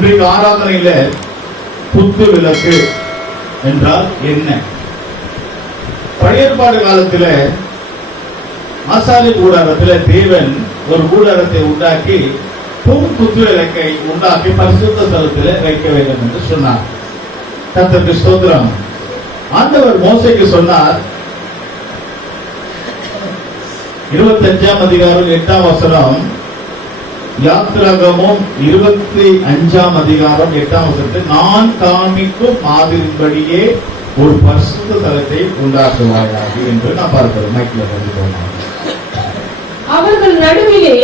இன்றைக்கு ஆராதனையில குத்து விளக்கு என்றால் என்ன? பழைய ஏற்பாடு காலத்துல ஆசாரி கூடாரத்துல தேவன் ஒரு கூடாரத்தை உண்டாக்கி பொன் குத்து விளக்கை உண்டாக்கி பரிசுத்த ஸ்தலத்திலே வைக்க வேண்டும் என்று சொன்னார். கர்த்தருக்கு ஸ்தோத்திரம். ஆண்டவர் மோசேக்கு சொன்னார், 25ஆம் அதிகாரம் 8ஆம் வசனம், யாத்திராகமம் 25ஆம் அதிகாரம் 8ஆம் வசனத்தில், நான் காண்பிக்கும் மாதிரின்படியே ஒரு பரிசுத்த ஸ்தலத்தை உண்டாக்குவாயாக என்று நான் பார்க்கிறோம். மைக்கில் வந்து அவர்கள் நடுவிலே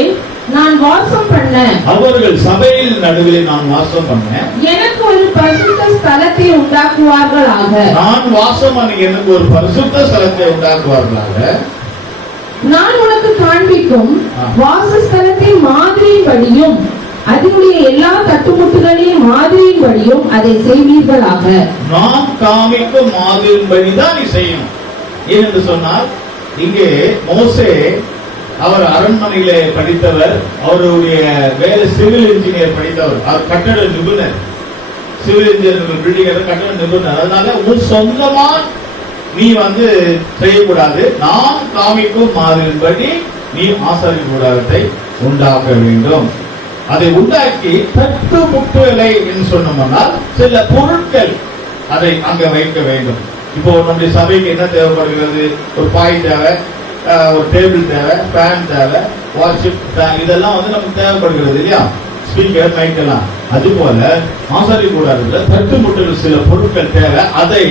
நான் வாசம் பண்ண, அவர்கள் சபையில் நடுவிலே நான் வாசம் பண்ண, எனக்கு ஒரு பரிசுத்த ஸ்தலத்தை உண்டாக்குவார்களாக. நான் வாசம் பண்ண எனக்கு ஒரு பரிசுத்த ஸ்தலத்தை உண்டாக்குவார்களாக. நான் உனக்கு காண்பிக்கும் வாசஸ்தலத்தின் மாதிரியின்படியும் அதனுடைய எல்லா தட்டுமுட்டுகளின் மாதிரியின்படியும் அதை செய்வீர்களாக. நான் காமிக்கும் மாதிரியின்படிதான் நீ செய்யணும். ஏனென்று சொன்னால், இங்கே மோசே அவர் அரண்மனையில படித்தவர், அவருடைய வேலை சிவில் இன்ஜினியர் படித்தவர், அவர் கட்டட நிபுணர், சிவில் இன்ஜினியர் பில்டிங் கட்டட நிபுணர். அதனால உன் சொந்தமா நீ வந்து செய்யக்கூடாது, நான் காமிக்கும் மாதிரியின்படி நீ ஆசாரிய கூடாரத்தை உண்டாக்க வேண்டும். அதை உண்டாக்கி தட்டு முட்டுகளை என்று சொன்னோம்னால் சில பொருட்கள் அதை அங்க வைக்க வேண்டும். இப்போ நம்முடைய சபைக்கு என்ன தேவைப்படுகிறது? ஒரு பாய் தேவை, ஒரு டேபிள் தேவை, ஃபேன் தேவை, வாட்ஸ்அப் ஃபேன், இதெல்லாம் வந்து நமக்கு தேவைப்படுகிறது இல்லையா? ஸ்பீக்கர், மைக் எல்லாம். அது போல ஆசாரி கூடாரத்துல தட்டு முட்டுகள் சில பொருட்கள் தேவை. அதை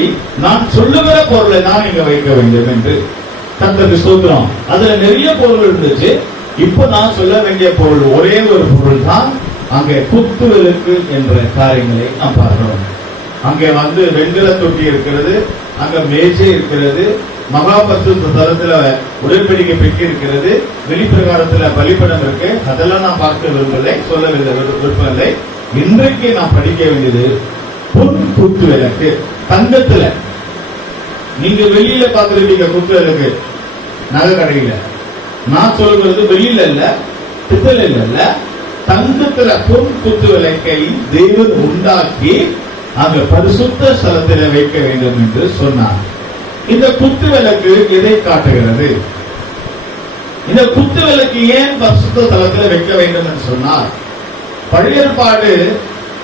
நான் சொல்லுகிற பொருளை தான் இங்க வைக்க வேண்டும் என்று கர்த்தருக்கு ஸ்தோத்திரம். அதுல நிறைய பொருள் இருந்துச்சு. இப்ப நான் சொல்ல வேண்டிய பொருள் ஒரே ஒரு பொருள் தான். அங்கே குத்து விளக்கு என்ற காரியங்களை நாம் பார்க்கிறோம். அங்கே வந்து வெண்கல தொட்டி இருக்கிறது, அங்க மேஜை இருக்கிறது, மகாபரிசுத்த ஸ்தலத்துல உடன்படிக்கை பெட்டி இருக்கிறது, வெளிப்பிரகாரத்துல பலிபடம் இருக்கு. அதெல்லாம் நான் பார்க்க விரும்பவில்லை, சொல்ல விரும்பவில்லை. இன்றைக்கு நான் படிக்க வேண்டியது பொன் குத்து விளக்கு. தங்கத்துல நீங்க வெளியில பார்த்திருப்பீங்க குத்து விளக்கு நகை கடையில. நான் சொல்லுகிறது வெளியில இல்ல, பித்தளை இல்ல, தங்கத்துல பொன் குத்து விளக்கை தேவன் உண்டாக்கி அங்க பரிசுத்த ஸ்தலத்தில் வைக்க வேண்டும் என்று சொன்னார். இந்த குத்து விளக்கு எதை காட்டுகிறது? இந்த குத்து விளக்கு ஏன் பரிசுத்த ஸ்தலத்தில் வைக்க வேண்டும் என்று சொன்னார்? பழைய ஏற்பாடு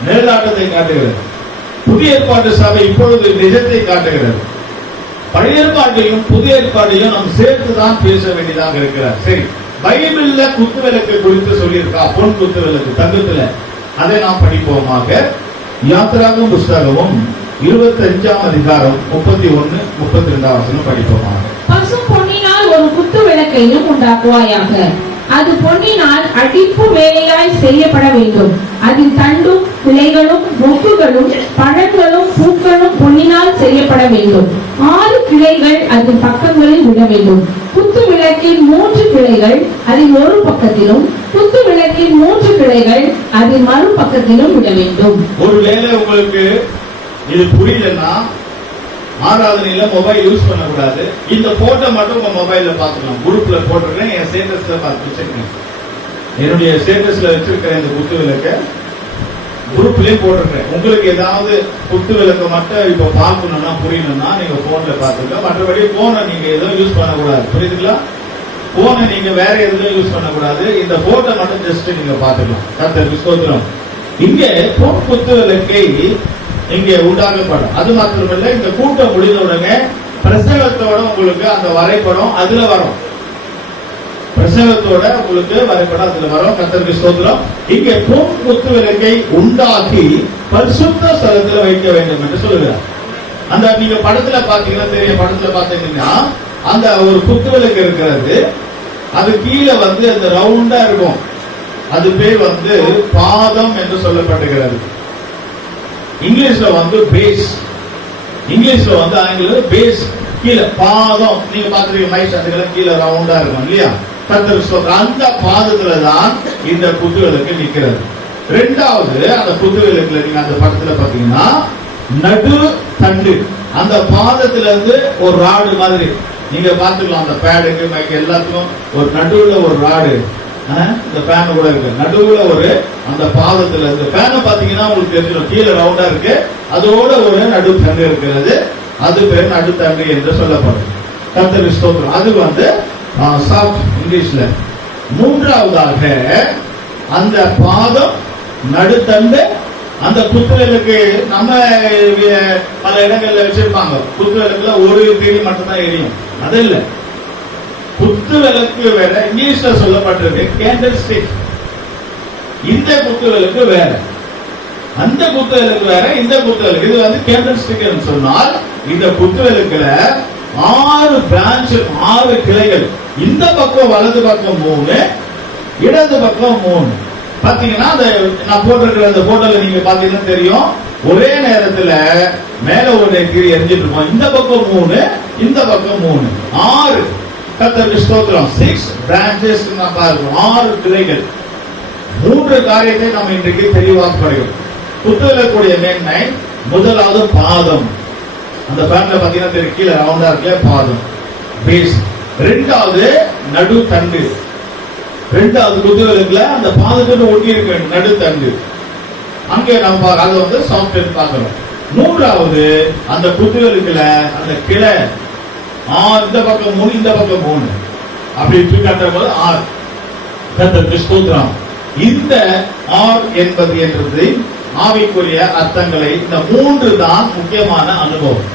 நிழலாட்டத்தை காட்டுகிறது, புதிய ஏற்பாட்டு சபை இப்பொழுது நிஜத்தை காட்டுகிறது. பழைய ஏற்பாட்டையும் புதிய ஏற்பாட்டையும் நாம் சேர்த்துதான் பேச வேண்டியதாக இருக்கிறார். சரி, பைபிள்ல குத்து விளக்கு குறித்து சொல்லியிருக்கா? பொன் குத்து விளக்கு தங்கத்துல. அதை நாம் படிப்போமாக. யாத்திராகமம் புஸ்தகமும் 25ஆம் அதிகாரம் 31, 32 வசனம் படிப்போமாக. பசும் பொன்னினால் ஒரு குத்து விளக்கையும் உண்டாக்குவாயாக. அது பொன்னினால் அடிப்பு வேலையாய் செய்யப்பட வேண்டும். அதில் தண்டும் கிளைகளும் மொக்குகளும் பழங்களும் பூக்களும் பொன்னினால் செய்யப்பட வேண்டும். 6 கிளைகள் அதன் பக்கங்களில் விட வேண்டும். குத்து விளக்கின் 3 கிளைகள் அதில் ஒரு பக்கத்திலும், குத்து விளக்கின் 3 கிளைகள் அதில் மறு பக்கத்திலும் விட வேண்டும். ஒருவேளை உங்களுக்கு இது புரியலன்னா, ஆராதனையில மொபைல் யூஸ் பண்ணக்கூடாது. இந்த போட்டோ மட்டும் உங்க மொபைல்ல பாத்துக்கலாம். குரூப்ல போட்டிருக்கேன், என் ஸ்டேட்டஸ்ல பார்த்து என்னுடைய ஸ்டேட்டஸ்ல வச்சிருக்கிற இந்த குத்து விளக்க குரூப்லயே போட்டிருக்கேன். உங்களுக்கு ஏதாவது குத்து விளக்க மட்டும் இப்ப பார்க்கணும்னா புரியணும்னா நீங்க போன்ல பாத்துக்கலாம். மற்றபடி போனை நீங்க எதுவும் யூஸ் பண்ணக்கூடாது. புரியுதுங்களா? போனை நீங்க வேற எதுவும் யூஸ் பண்ணக்கூடாது. இந்த போட்டோ மட்டும் ஜஸ்ட் நீங்க பாத்துக்கலாம். கர்த்தருக்கு ஸ்தோத்திரம். இங்கே பொன் குத்து விளக்கை இங்கே உண்டாக்கப்படும். அது மாத்திரமல்ல, இந்த கூட்டம் முடிந்த உடனே பிரசங்கத்தோட உங்களுக்கு அந்த வரைபடம் அதுல வரும். பிரசங்கத்தோட உங்களுக்கு வரைபடம் அதுல வரும். கர்த்தருக்கு ஸ்தோத்திரம். இங்கே பொன் குத்து விளக்கை உண்டாக்கி பரிசுத்த ஸ்தலத்தில் வைக்க வேண்டும் என்று சொல்லுகிறார். அந்த நீங்க படத்துல பாத்தீங்கன்னா தெரியும். படத்துல பாத்தீங்கன்னா அந்த ஒரு குத்து விளக்கு இருக்கிறது. அது கீழே வந்து அந்த ரவுண்டா இருக்கும். அது பேர் வந்து பாதம் என்று சொல்லப்படுகிறது. இங்கிலீஷ்ல வந்து பேஸ், இங்கிலீஷ்ல வந்து ஆங்கில பேஸ். கீழே பாதம் நீங்க பாத்துருக்கீங்க. மைஸ் அதுக்கெல்லாம் கீழே ரவுண்டா இருக்கும் இல்லையா? அந்த பாதத்துல தான் இந்த குத்து விளக்கு நிக்கிறது. ரெண்டாவது, அந்த குத்து விளக்குல நீங்க அந்த படத்துல பாத்தீங்கன்னா நடு தண்டு, அந்த பாதத்துல இருந்து ஒரு ராடு மாதிரி நீங்க பாத்துக்கலாம். அந்த பேடுக்கு மைக்கு எல்லாத்துக்கும் ஒரு நடுவுல ஒரு ராடு, இந்த ஃபேன் கூட இருக்கு, நடுவுல ஒரு அந்த பாதத்துல இந்த ஃபேனை பாத்தீங்கன்னா உங்களுக்கு தெரியும், கீழே ரவுண்டா இருக்கு, அதோட ஒரு நடு தண்டு இருக்கிறது, அது பேர் நடுத்தண்டு என்று சொல்லப்படும். கர்த்தருக்கு ஸ்தோத்திரம். அது சாஃப்ட் இங்கிலீஷ்ல. மூன்றாவதாக அந்த பாதம், நடுத்தண்டு, அந்த குத்துவிளக்கு நம்ம பல இடங்கள்ல வச்சிருப்பாங்க, குத்துவிளக்குல ஒரு திரி மட்டும் தான் எரியும், அது இல்ல. குத்துவிளக்கு வேற, இங்கிலீஷ்ல சொல்லப்பட்டிருக்கு கேண்டில் ஸ்டிக். இந்த குத்துவிளக்கு வேற, அந்த குத்துவிளக்கு வேற, இந்த குத்துவிளக்கு. இது கேண்டில் ஸ்டிக் சொன்னால் இந்த குத்துவிளக்குல 6 பிரான்ச், 6 கிளைகள். இந்த பக்கம் வலது பக்கம் 3, இடது பக்கம் 3. பாத்தீங்கன்னா நான் போட்டிருக்கிற அந்த போட்டோல நீங்க பாத்தீங்கன்னா தெரியும், ஒரே நேரத்துல மேல ஒரு திரி எரிஞ்சிட்டு இருக்கோம். இந்த பக்கம் 3, இந்த பக்கம் 3, 6. கர்த்தருக்கு ஸ்தோத்திரம். 6 பிரான்ச்சஸ் நான் பார்க்கிறோம், 6 கிளைகள். 3 காரியத்தை நம்ம இன்றைக்கு தெளிவாக படிக்கிறோம். குத்துவிளக்குடைய மேன்மை, முதலாவது பாதம். அந்த ஃபேன்ல பாத்தீங்கன்னா தெரியும், கீழே ரவுண்டா இருக்கல பாதம், பேஸ். இரண்டாவது நடு தண்டு. இரண்டாவது குத்துவிளக்குல அந்த பாதத்தோடு ஒட்டி இருக்க நடுத்தண்டு, அங்கே நம்ம அதை சாஃப்ட்வேர் பார்க்கிறோம். மூன்றாவது அந்த குத்துவிளக்குல அந்த கிளை, இந்த பக்கம் 3, இந்த பக்கம் 3, அப்படி காட்டுற போது 6. கர்த்தருக்கு ஸ்தோத்திரம். இந்த 6 என்பது ஆவிக்குரிய அர்த்தங்களை, இந்த 3 தான் முக்கியமான அனுபவம்.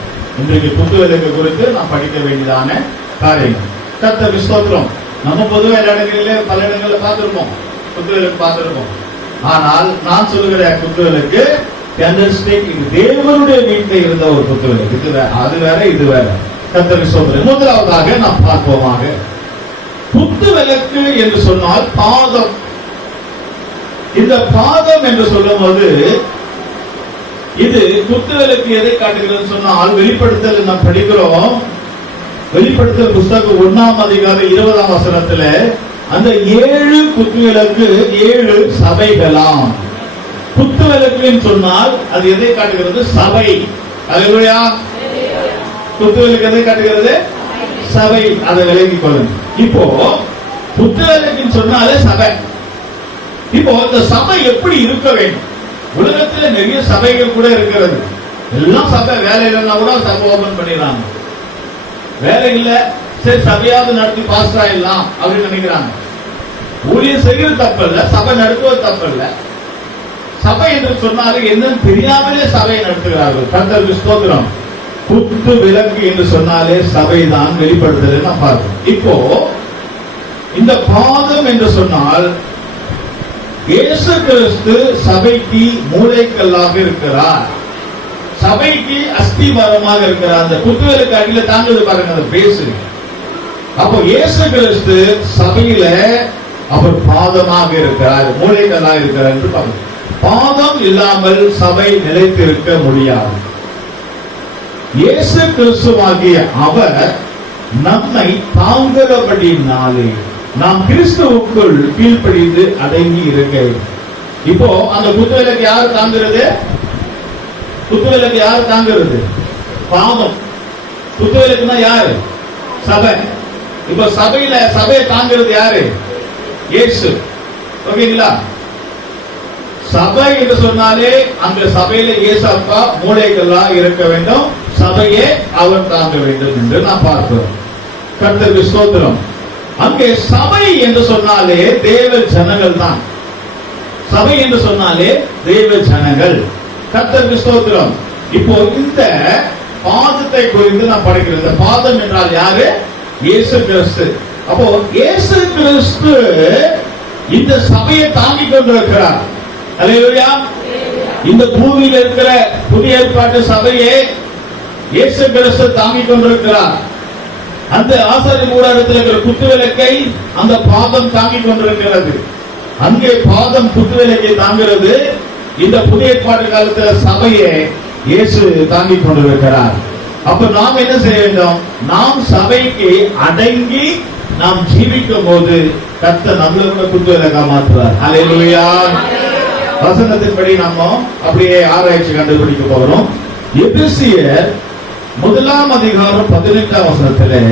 இன்றைக்கு குத்துவிளக்கு குறித்து நாம் படிக்க வேண்டியதான காரியம். கர்த்தருக்கு ஸ்தோத்திரம். நம்ம பொதுவாக எல்லா இடங்களிலும் பல இடங்களில் பார்த்திருப்போம், குத்துவிளக்கு பார்த்திருப்போம். ஆனால் நான் சொல்லுகிற குத்துவிளக்கு கேண்டில் ஸ்டிக், இது தேவனுடைய வீட்டில் இருந்த ஒரு குத்துவிளக்கு. இது அது வேற, இது வேற. கர்த்தருக்கு ஸ்தோத்திரம். முதலாவதாக நாம் பார்ப்போமாக, குத்துவிளக்கு என்று சொன்னால் பாதம். இந்த பாதம் என்று சொல்லும் போது இது குத்துவிளக்கு எதை காட்டுகிறது சொன்னால், வெளிப்படுத்தல் நாம் படிக்கிறோம். வெளிப்படுத்தல் புஸ்தகம் 1ஆம் அதிகாரம் 20ஆம் வசனத்துல அந்த 7 குத்துவிளக்கு 7 சபைகளாம். குத்துவிளக்கு சொன்னால் அது எதை காட்டுகிறது? சபை. அல்லேலூயா. குத்துவிளக்கு எதை காட்டுகிறது? சபை. அதை விளங்கிக் கொள்ளுங்க. இப்போ குத்துவிளக்கு சொன்னாலே சபை. இப்போ இந்த சபை எப்படி இருக்க வேண்டும்? உலகத்துல நிறைய சபைகள் கூட இருக்கிறது. எல்லாம் சபை, வேலை இல்லைன்னா கூட சபை ஓபன் பண்ணிடுறாங்க. வேலை இல்ல, சரி சபையாவது நடத்தி பாஸ்டர் ஆயிடலாம் அப்படின்னு நினைக்கிறாங்க. ஊழியர் செய்கிறது தப்பல்ல, சபை நடத்துவது தப்பல்ல. சபை என்று சொன்னாலே என்னன்னு தெரியாமலே சபையை நடத்துகிறார்கள். கர்த்தருக்கு ஸ்தோத்திரம். குத்து விளக்கு என்று சொன்னாலே சபைதான், வெளிப்படுத்தல் நான் பார்க்கிறோம். இப்போ இந்த பாதம் என்று சொன்னால் இயேசு கிறிஸ்து சபைக்கு மூளைக்கல்லாக இருக்கிறார், சபைக்கு அஸ்திவாரமாக இருக்கிறார். அந்த குத்துவிளக்கு அடியில தாங்குது பாருங்க, அந்த பேசு. அப்போ இயேசு கிறிஸ்து சபையில அவர் பாதமாக இருக்கிறார், மூளைக்கல்லாக இருக்கிறார் என்று பாருங்க. பாதம் இல்லாமல் சபை நிலைத்திருக்க முடியாது. இயேசு கிறிஸ்துவாகிய அவர் நம்மை தாங்குகிறபடினாலே நாம் கிறிஸ்துவுக்குள் கீழ்ப்படிந்து அடங்கி இருக்க. இப்போ அந்த குத்துவிளக்கு யார் தாங்குறது? குத்துவிளக்கு யார் தாங்குறது? பாதம். குத்துவிளக்குனா யாரு? சபை. இப்ப சபையை தாங்குறது யாரு? இயேசு. ஓகேங்களா? சபை என்று சொன்னாலே அந்த சபையில இயேசு அப்பா மூளைகளா இருக்க வேண்டும், சபையே அவர் தாங்க வேண்டும் என்று நாம் பார்க்கிறோம். கர்த்தருக்கு ஸ்தோத்திரம். அங்கே சபை என்று சொன்னாலே தேவ ஜனங்கள் தான். சபை என்று சொன்னாலே தேவ ஜனங்கள். கர்த்தருக்கு ஸ்தோத்திரம். இப்போ இந்த பாதத்தை குறித்து நான் படிக்கிறேன். இந்த பாதம் என்றால் யாரு? இயேசு கிறிஸ்து. அப்போ இயேசு கிறிஸ்து இந்த சபையை தாங்கிக் கொண்டிருக்கிறார். அல்லேலூயா. இந்த பூமியில் இருக்கிற புதிய ஏற்பாட்டு சபையை இயேசு கிறிஸ்து தாங்கிக் கொண்டிருக்கிறார். அந்த ஆசாரிய கூடாரத்தில் இருக்கிற குத்துவிளக்கை அந்த பாதம் தாங்கிக் கொண்டிருக்கிறது. அங்கே பாதம் குத்துவிளக்கை தாங்கிறது. இந்த புதிய ஏற்பாட்டு காலத்தில் சபையை இயேசு தாங்கிக் கொண்டிருக்கிறார். அப்ப நாம் என்ன செய்ய வேண்டும்? நாம் சபைக்கு அடங்கி நாம் ஜீவிக்கும் போது கர்த்தர் நம்மளை கூட குத்துவிளக்கா மாற்றுவார். அல்லேலூயா. வசனத்தின்படி நம்ம அப்படியே ஆராய்ச்சி கண்டுபிடிக்க போகிறோம். எபேசியர் 1ஆம் அதிகாரம் 18ஆம் வசனத்திலே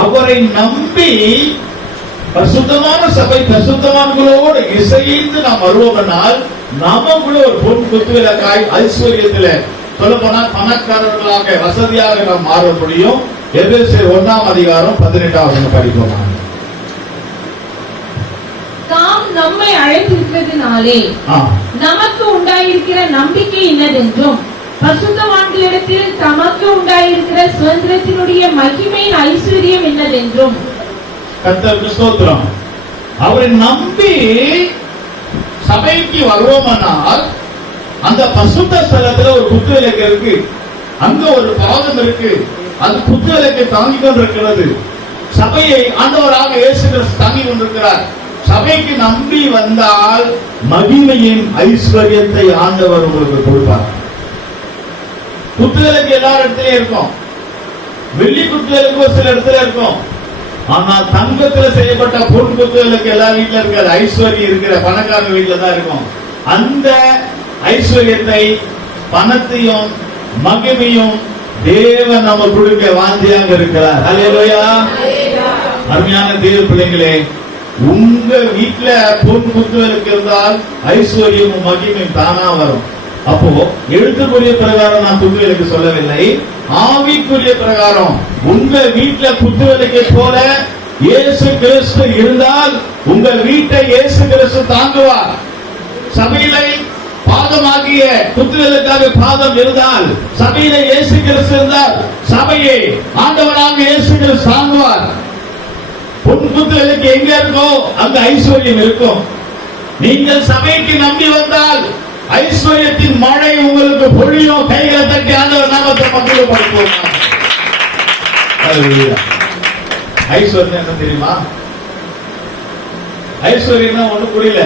அவரை நம்பி பரிசுத்தமான சபை பரிசுத்தவான்களோடு இசைந்து நாம் வருவோம்னால் நமக்குள்ள ஒரு பொன் குத்துவிளக்காய் ஐஸ்வர்யத்துல சொல்ல போனா பணக்காரர்களாக வசதியாக நாம் மாற முடியும். எபேசியர் 1:18 படிப்போம். தாம் நம்மை அழைத்திருக்கிறதுனாலே நமக்கு உண்டாயிருக்கிற நம்பிக்கை இன்னதென்றும் பரிசுத்தவான்களிடத்தில் தமக்கு உண்டாயிருக்கிற சுதந்திரத்தினுடைய மகிமையின் ஐஸ்வர்யம் என்னதென்றும். கர்த்தருக்கு ஸ்தோத்திரம். அவரை நம்பி சபைக்கு வருவோமானால் அந்த பரிசுத்த ஸ்தலத்துல ஒரு குத்துவிளக்கு இருக்கு, அங்க ஒரு பாதம் இருக்கு, அது குத்துவிளக்கை தாங்கிக் கொண்டிருக்கிறது. சபையை ஆண்டவராக இயேசு கிறிஸ்து தாங்கிக் கொண்டிருக்கிறார். சபைக்கு நம்பி வந்தால் மகிமையின் ஐஸ்வர்யத்தை ஆண்டவர் உங்களுக்கு கொடுப்பார். குத்துவிளக்கு எல்லா இடத்துலயும் இருக்கும், வெள்ளி குத்துவிளக்கு ஒரு சில இடத்துல இருக்கும். ஆனா தங்கத்துல செய்யப்பட்ட பொன் குத்துவிளக்கு எல்லா வீட்டுல இருக்காது. ஐஸ்வர்யம் இருக்கிற பணக்கார வீட்டுல தான் இருக்கும். அந்த ஐஸ்வர்யத்தை, பணத்தையும் மகிமையும் தேவன் நம்ம கொடுக்க வாஞ்சியாக இருக்கிறார். அல்லேலூயா. அருமையான தேவ பிள்ளைகளே, உங்க வீட்டுல பொன் குத்துவிளக்கு இருந்தால் ஐஸ்வர்யமும் மகிமையும் தானா வரும். அப்போ எழுத்துக்குரிய பிரகாரம் நான் குத்துவிளக்கு சொல்லவில்லை, ஆவிக்குரிய பிரகாரம் உங்க வீட்டுல குத்துவிளக்கை போல இயேசு கிறிஸ்து இருந்தால் உங்க வீட்டை இயேசு கிறிஸ்து தாங்குவார். சபையிலே பாதமாகிய குத்துவிளக்காக பாதம் இருந்தால், சபையிலே இயேசு கிறிஸ்து இருந்தால் சபையை ஆண்டவராக இயேசு கிறிஸ்து தாங்குவார். பொன் குத்துவிளக்கு எங்க இருக்கோ அங்க ஐஸ்வர்யம் இருக்கும். நீங்கள் சபைக்கு நம்பி வந்தால் ஐஸ்வர்யத்தின் மழை உங்களுக்கு பொழியும். கைகளை தட்டி ஆண்டவர் நாமத்தை மகிமைப்படுத்துவோம். ஐஸ்வர்யம் என்ன தெரியுமா? ஐஸ்வர்யம் ஒண்ணு புரியல.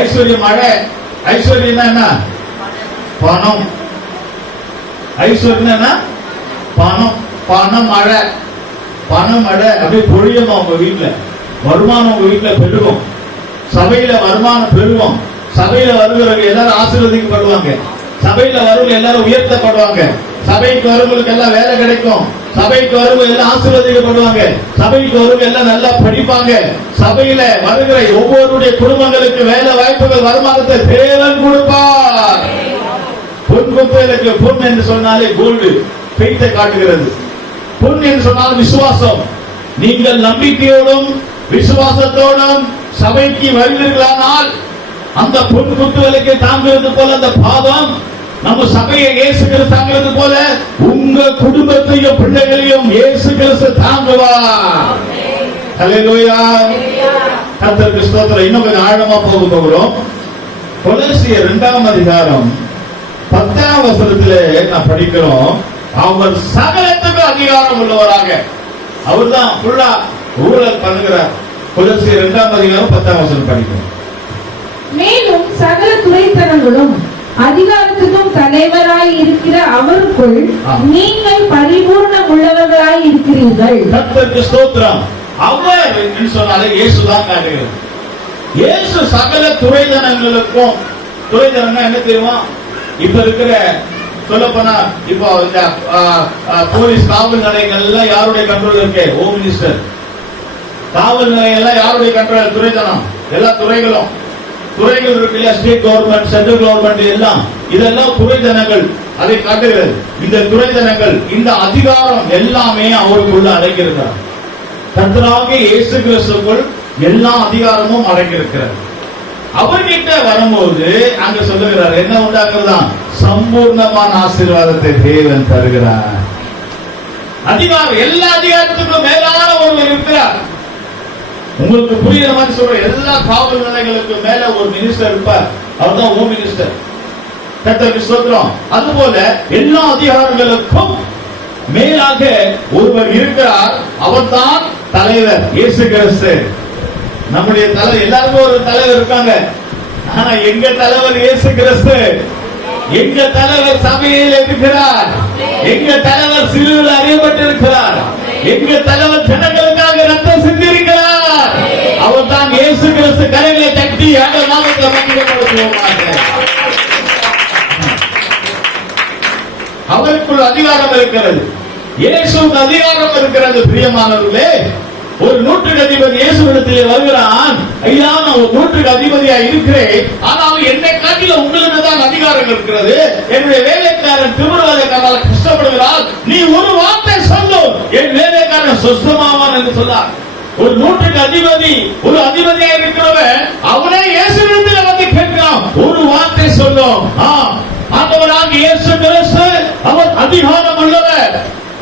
ஐஸ்வர்யம் மழை. ஐஸ்வர்யம் என்ன? பணம். ஐஸ்வர்யம் என்ன? பணம். பணம் மழை. பணம் மழை அப்படியே பொழியுமா உங்க வீட்டுல. வருமானம் உங்க வீட்டுல பெருகும். சபையில வருமானம் பெருகும். சபையில வருகிறவங்க எல்லாரும் ஆசீர்வதிக்கப்படுவாங்க. சபையில வருவங்க எல்லாரும் உயர்த்தப்படுவாங்க. சபைக்கு வருவங்களுக்கு எல்லாம் வேலை கிடைக்கும். சபைக்கு வருவங்க எல்லாம் ஆசீர்வதிக்கப்படுவாங்க. சபைக்கு வருவங்க எல்லாம் நல்லா படிப்பாங்க. சபையில வருகிற ஒவ்வொருடைய குடும்பங்களுக்கு வேலை வாய்ப்புகள், வருமானத்தை தேவன் கொடுப்பார். பொன் குத்துவிளக்கு. பொன் என்று சொன்னாலே கோல்டு, பெயிண்டை காட்டுகிறது. பொன் என்று சொன்னால் விசுவாசம். நீங்கள் நம்பிக்கையோடும் விசுவாசத்தோடும் சபைக்கு வருவீர்களானால் அந்த பொன் குத்துவிளக்கை தாங்குவது போல அந்த பாதம் நம்ம சபையை இயேசு கிறிஸ்து தாங்குவது போல உங்க குடும்பத்தையும் பிள்ளைகளையும் இயேசு கிறிஸ்து தாங்குவார். ஹல்லேலூயா. கர்த்தருக்கு ஸ்தோத்திரம். இன்னும் கொஞ்சம் ஆழமா போகிறோம். கொலோசியர் 2:10 நான் படிக்கிறோம். அவர் சகலத்துக்கு அதிகாரம் உள்ளவராக. அவர் தான் ஃபுல்லா ஊழல் பண்ணுகிறார். கொலோசியர் 2:10 படிக்கிறோம். மேலும் சகல துரைத்தனங்களும் அதிகாரத்துக்கும் தலைவராய் இருக்கிற அவருக்குள் நீங்கள் பரிபூர்ணம் உள்ளவர்களாய் இருக்கிறீர்கள். கர்த்தருக்கு ஸ்தோத்திரம். அவர் என்று சொன்னாலே இயேசுதான் காட்டுகிறது. இயேசு சகல துரைத்தனங்களுக்கும். துரைத்தனம் என்ன தெரியுமா? இப்ப இருக்கிற சொல்ல போனா இப்போ இந்த போலீஸ் காவல் நிலையங்கள் எல்லாம் யாருடைய கண்ட்ரோல் இருக்கு? Home minister. காவல் நிலையம் எல்லாம் யாருடைய கண்ட்ரோல்? துரைத்தனம். எல்லா துறைகளும் துறைகள் இருக்கு இல்லையா? ஸ்டேட் கவர்மெண்ட், சென்ட்ரல் கவர்மெண்ட் எல்லாம் இதெல்லாம் துறைத்தனங்கள். அதை காட்டுகிறது. இந்த துறைத்தனங்கள், இந்த அதிகாரம் எல்லாமே அவருக்குள்ள அடங்கியிருக்கிறார். கர்த்தராகிய இயேசு கிறிஸ்துவுக்குள் எல்லா அதிகாரமும் அடங்கியிருக்கிறது. அவர்கிட்ட வரும்போது அங்க சொல்லுகிறார் என்ன உண்டாக்குறதா? சம்பூர்ணமான ஆசீர்வாதத்தை தேவன் தருகிறார். அதிகாரம், எல்லா அதிகாரத்துக்கும் மேலான ஒருவர் இருக்கிறார். உங்களுக்கு புரியுற மாதிரி சொல்றேன். எல்லா காவல் நிலையங்களுக்கு மேல ஒரு மினிஸ்டர் இருப்பார். அவர் தான் ஹோம் மினிஸ்டர். கர்த்தருக்கு ஸ்தோத்திரம். அதுபோல எல்லா அதிகாரங்களுக்கும் மேலாக ஒருவர் இருக்கிறார். அவர் தான் தலைவர் இயேசு கிறிஸ்து. நம்முடைய தலைவர், எல்லாருக்கும் ஒரு தலைவர் இருக்காங்க. ஆனா எங்க தலைவர் இயேசு கிறிஸ்து. எங்க தலைவர் சபையில் இருக்கிறார். எங்க தலைவர் சிலுவையில் அறியப்பட்டிருக்கிறார். எங்க தலைவர் ஜனங்களுக்காக ரத்தம் சிந்திருக்கிறார். அவர் தான் இயேசு கிறிஸ்து. கரங்களை தட்டி அந்த நாமத்தை மகிமைப்படுத்துவோமாக. அவருக்குள் அதிகாரம் இருக்கிறது. இயேசுவுக்கு அதிகாரம் இருக்கிறது. பிரியமானவர்களே, ஒரு நூற்றுக்கு அதிபதி இயேசுவிடத்திலே வருகிறான். ஐயா, நான் ஒரு நூற்றுக்கு அதிபதியா இருக்கிறேன், ஆனால் என்னை காட்டில உங்களுக்கு தான் அதிகாரம் இருக்கிறது. என்னுடைய வேலைக்காரன் திருமணக்காரனால் கஷ்டப்படுகிறார், நீ ஒரு வார்த்தை சொல்லு, என் வேலைக்காரன் சொஸ்தமாவான் என்று சொன்னார். ஒரு நூற்றுக்கு அதிபதி, ஒரு அதிபதியா இருக்கிறவன் அவனே இயேசுவிடத்தில் வந்து கேட்கிறான், ஒரு வார்த்தை சொல்லும். ஆண்டவராக இயேசு கிறிஸ்து அவர் அதிகாரம் உள்ளவர்,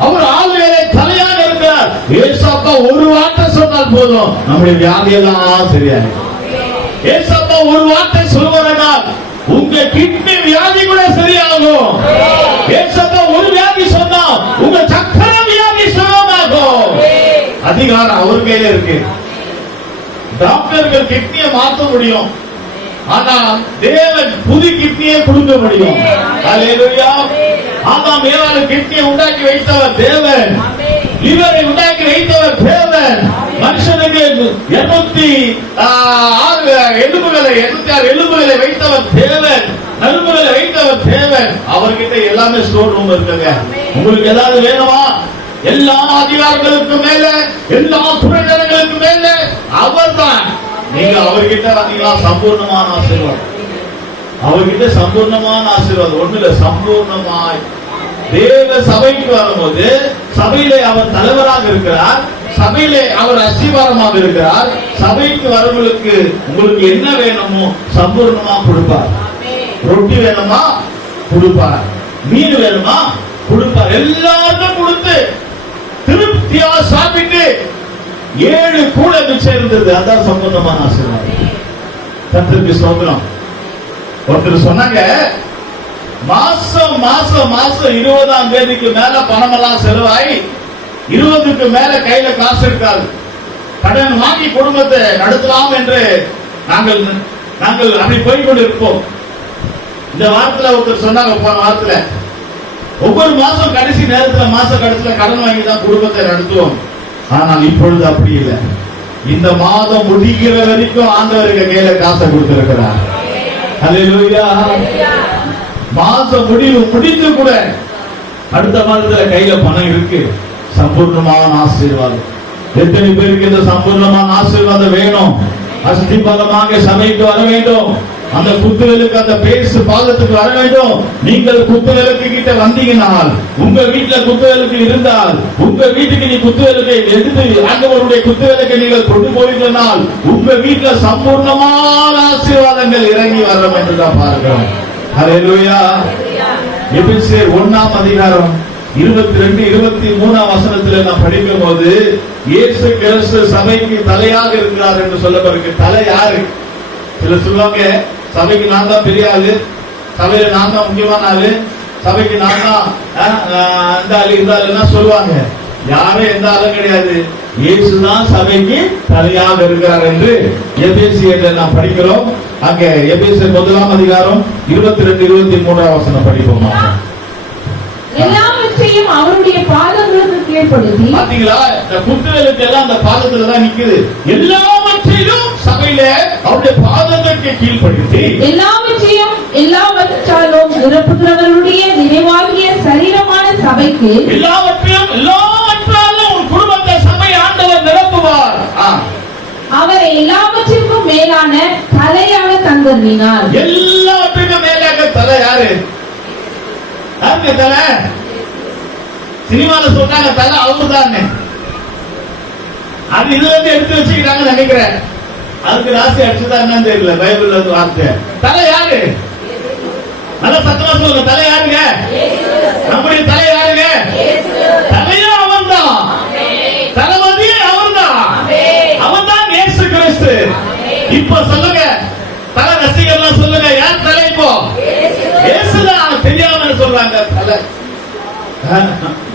அவர் ஆளுநரை தலையாக இருக்கிறார். ஏசப்பா ஒரு வார்த்தை சொன்னால் போதும், நம்முடைய வியாதியெல்லாம் சரியாகும். ஏசப்பா ஒரு வார்த்தை சொல்வதனால் உங்க கிட்னி வியாதி கூட சரியாகும். ஏசப்பா ஒரு வியாதி சொன்னா உங்க சக்கர வியாதி சுகமாகும். அதிகாரம் அவர் கையில இருக்கு. டாக்டர்கள் கிட்னியை மாற்ற முடியும், ஆனா தேவன் புது கிட்னியை கொடுக்க முடியும். அல்லேலூயா. ஆமாம், மேலான கிட்னியை உண்டாக்கி வைத்தவர் தேவன், லிவரை உண்டாக்கி வைத்தவர் தேவன். மனுஷனுக்கு 206 எலும்புகளை வைத்தவர் தேவன், நரம்புகளை வைத்தவர் தேவன். அவர்கிட்ட எல்லாமே ஸ்டோர் ரூம் இருக்குங்க. உங்களுக்கு ஏதாவது வேணுமா? எல்லா அதிகாரங்களுக்கு மேல, எல்லா துறைகளுக்கு மேல அவர்தான். நீங்க அவர்கிட்ட வந்தீங்களா, சம்பூர்ணமான ஆசீர்வாதம். அவர்கிட்ட சம்பூர்ணமான ஆசீர்வாதம் ஒண்ணு இல்ல, சம்பூர்ணமாய். தேவ சபைக்கு வரும்போது சபையிலே அவர் தலைவராக இருக்கிறார், சபையிலே அவர் அஸ்திவாரமாக இருக்கிறார். சபைக்கு வரவங்களுக்கு உங்களுக்கு என்ன வேணுமோ சம்பூர்ணமா கொடுப்பார். ரொட்டி வேணுமா கொடுப்பார், மீன் வேணுமா கொடுப்பார். எல்லாருக்கும் கொடுத்து திருப்தியா சாப்பிட்டு 7 கூட சேர்ந்தது. அதான் சம்பூர்ணமான ஆசீர்வாதம். கர்த்தருக்கு ஸ்தோத்திரம். ஒருத்தர் சொன்னாங்க, மாசம் 20ஆம் தேதிக்கு மேல பணம் எல்லாம் செலவாய் 20க்கு மேல கையில காசு இருக்காது, கடன் வாங்கி குடும்பத்தை நடத்தலாம் என்று நாங்கள் அப்படி போய் கொண்டு இருப்போம். இந்த வாரத்துல ஒருத்தர் சொன்னாங்க, போன வாரத்துல ஒவ்வொரு மாசம் கடைசி நேரத்துல, மாச கடைசியில கடன் வாங்கி தான் குடும்பத்தை நடத்துவோம். ஆனால் இப்பொழுது அப்படி இல்லை. இந்த மாதம் முடிகிற வரைக்கும் ஆண்டவருக்கு கையில காசை கொடுத்திருக்கிறார். அல்லேலூயா. மாசம் முடிந்து கூட அடுத்த மாதத்துல கையில பணம் இருக்கு. சம்பூர்ணமான ஆசீர்வாதம். எத்தனை பேருக்கு இந்த சம்பூர்ணமான ஆசீர்வாதம் வேணும்? அஸ்திபாரமாக சபைக்கு வர வேண்டும், அந்த குத்துவிளக்கு, அந்த பேசு பாதத்துக்கு வர வேண்டும். நீங்கள் குத்துவிளக்கு கிட்ட வந்தீங்கனால், உங்க வீட்டுல குத்துவிளக்கு இருந்தால், உங்க வீட்டுக்கு நீ குத்துவிளக்கை எடுத்து ஆண்டவருடைய குத்துவிளக்கை நீங்கள் கொண்டு போயிருந்தால் உங்க வீட்டுல சம்பூர்ணமான ஆசீர்வாதங்கள் இறங்கி வரும் என்று தான் பார்க்கிறோம். ஹல்லேலூயா. எபேசியர் 1ஆம் அதிகாரம் 22, 23 வசனத்தில் நான் படிக்கும் போது, இயேசு கிறிஸ்து சபைக்கு தலையாக இருக்கிறார் என்று சொல்லப்படுகிறது. தலை யாரு? சில சொல்லுவாங்க, சபைக்கு நான் தான் பெரிய ஆளு, சபையில நான் தான் முக்கியமான ஆளு, சபைக்கு நான் தான் இந்த ஆளு இந்த ஆளுன்னா சொல்லுவாங்க. யாரும் எந்த ஆளும் கிடையாது. இயேசுதான் சபைக்கு தலையாக இருக்கிறார் என்று எபேசியர்ல நாம் படிக்கிறோம். அங்க எபேசியர் 1ஆம் அதிகாரம் 22, 23 வசனம் படிப்போம். எல்லாவற்றையும் அவருடைய பாதங்களுக்கு கீழ்ப்படுத்தி, பாத்தீங்களா, இந்த குத்துவிளக்கு எல்லாம் அந்த பாதத்துல தான் நிக்குது. எல்லாவற்றையும் சபையில அவருடைய பாதங்களுக்கு கீழ்ப்படுத்தி, எல்லாவற்றாலும் நிரப்புகிறவருடைய நினைவாகிய சரீரமான சபைக்கு, எல்லாவற்றாலும் உன் குடும்பத்தை சபை ஆண்டவர் நிரப்புவார். அவரை எல்லாவற்றிற்கும் மேலான தலையாக தந்தருளினார். எல்லாவற்றுக்கும் மேலாக தலை யாரு? யாருக்கு தலை? சினிமால சொன்னாங்க தலை அவருதான். அது இதுல இருந்து எடுத்து வச்சுக்கிறாங்க நினைக்கிறேன். அதுக்கு ராசி அடிச்சுதான் என்னன்னு தெரியல. பைபிள்ல இருந்து வார்த்தை. தலை யாரு? நல்ல சத்தமா சொல்லுங்க. தலை யாருங்க? நம்முடைய தலை யாருங்க? தலையா அவன் தான், தளபதியே அவன் தான், அவன் தான் இயேசு கிறிஸ்து. இப்ப சொல்லுங்க, தலை ரசிகர்லாம் சொல்லுங்க, யார் தலை? இப்போ இயேசுதான். தெரியாம சொல்றாங்க தலை.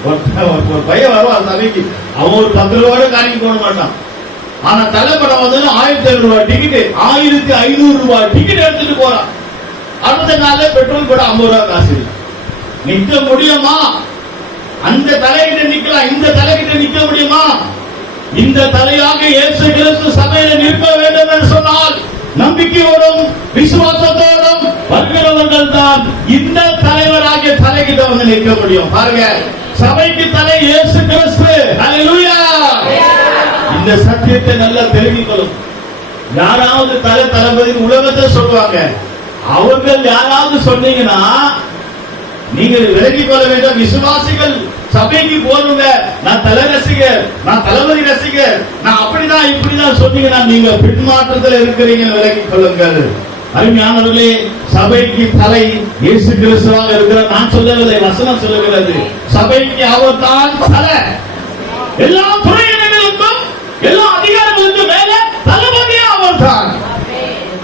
ஒரு பையன் வருவான் சபைக்கு, அவன் ஒரு 10 ரூபாயோட காணிக்க போட மாட்டான். ஆனா தலைப்படம் வந்து 1500 ரூபாய் டிக்கெட், 1500 ரூபாய் டிக்கெட் எடுத்துட்டு போறான். அடுத்த நாளே பெட்ரோல் கூட 50 ரூபாய் காசு. நிக்க முடியுமா? அந்த தலைகிட்ட நிக்கலாம், இந்த தலைகிட்ட நிக்க முடியுமா? இந்த தலையாக இயேசு கிறிஸ்து சபையில நிற்க வேண்டும் என்று சொன்னால் நம்பிக்கையோடும் விசுவாசத்தோடும் வருகிறவர்கள் தான் இந்த தலைவராகிய தலைகிட்ட வந்து நிற்க முடியும். பாருங்க, சபைக்கு தலை இயேசு கிறிஸ்து. ஹல்லேலூயா. அந்த சத்தியத்தை நல்லா தெரிவிக்கணும். யாராவது தளபதி உலகத்தை சொல்லுவாங்க, அவர்கள் யாராவது சொன்னீங்கன்னா நீங்க விலகிக் கொள்ள வேண்டும். விசுவாசிகள் சபைக்கு போடுங்க, நான் தலை ரசிகர், நான் தளபதி ரசிகர், நான் அப்படிதான் இப்படிதான் சொன்னீங்கன்னா நீங்க பின்மாற்றத்தில் இருக்கிறீங்க, விலகிக் கொள்ளுங்கள். அருமையானவர்களே, சபைக்கு தலை இயேசு கிறிஸ்துவாக இருக்கிறார். நான் சொல்லவில்லை, வசனம் சொல்லுகிறது. சபைக்கு அவர் தான் தலை. எல்லா துறையினர்களுக்கும் எல்லா அதிகாரங்களுக்கும் மேல தளபதியா அவர் தான்.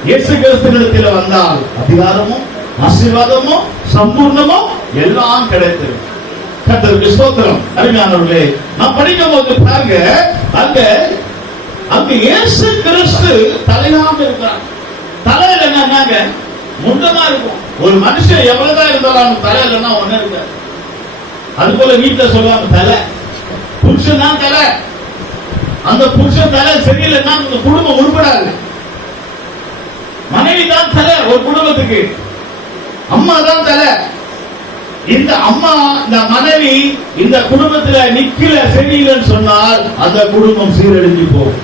இயேசு கிறிஸ்துவிடத்தில் வந்தால் அதிகாரமும் ஆசீர்வாதமும் சம்பூர்ணமும் எல்லாம் கிடைத்தது. கர்த்தருக்கு ஸ்தோத்திரம். அருமையானவர்களே, நான் படிக்கும் போது பாருங்க, அங்க இயேசு கிறிஸ்து தலையாக இருக்கிறார். தலையில என்னங்க முண்டமா இருக்கும். ஒரு மனுஷன் எவ்வளவுதான் இருந்தாலும் தலை இல்லைன்னா ஒண்ணு இருக்காது. அது போல வீட்டுல சொல்லுவாங்க, தலை புருஷன் தான் தலை. அந்த புருஷன் தலை சரியில்லைன்னா அந்த குடும்பம் உருப்படாது. மனைவி தான் தலை ஒரு குடும்பத்துக்கு, அம்மா தான் தலை. இந்த அம்மா, இந்த மனைவி இந்த குடும்பத்துல நிக்கல சரியில்லைன்னு சொன்னால் அந்த குடும்பம் சீரழிஞ்சு போகும்.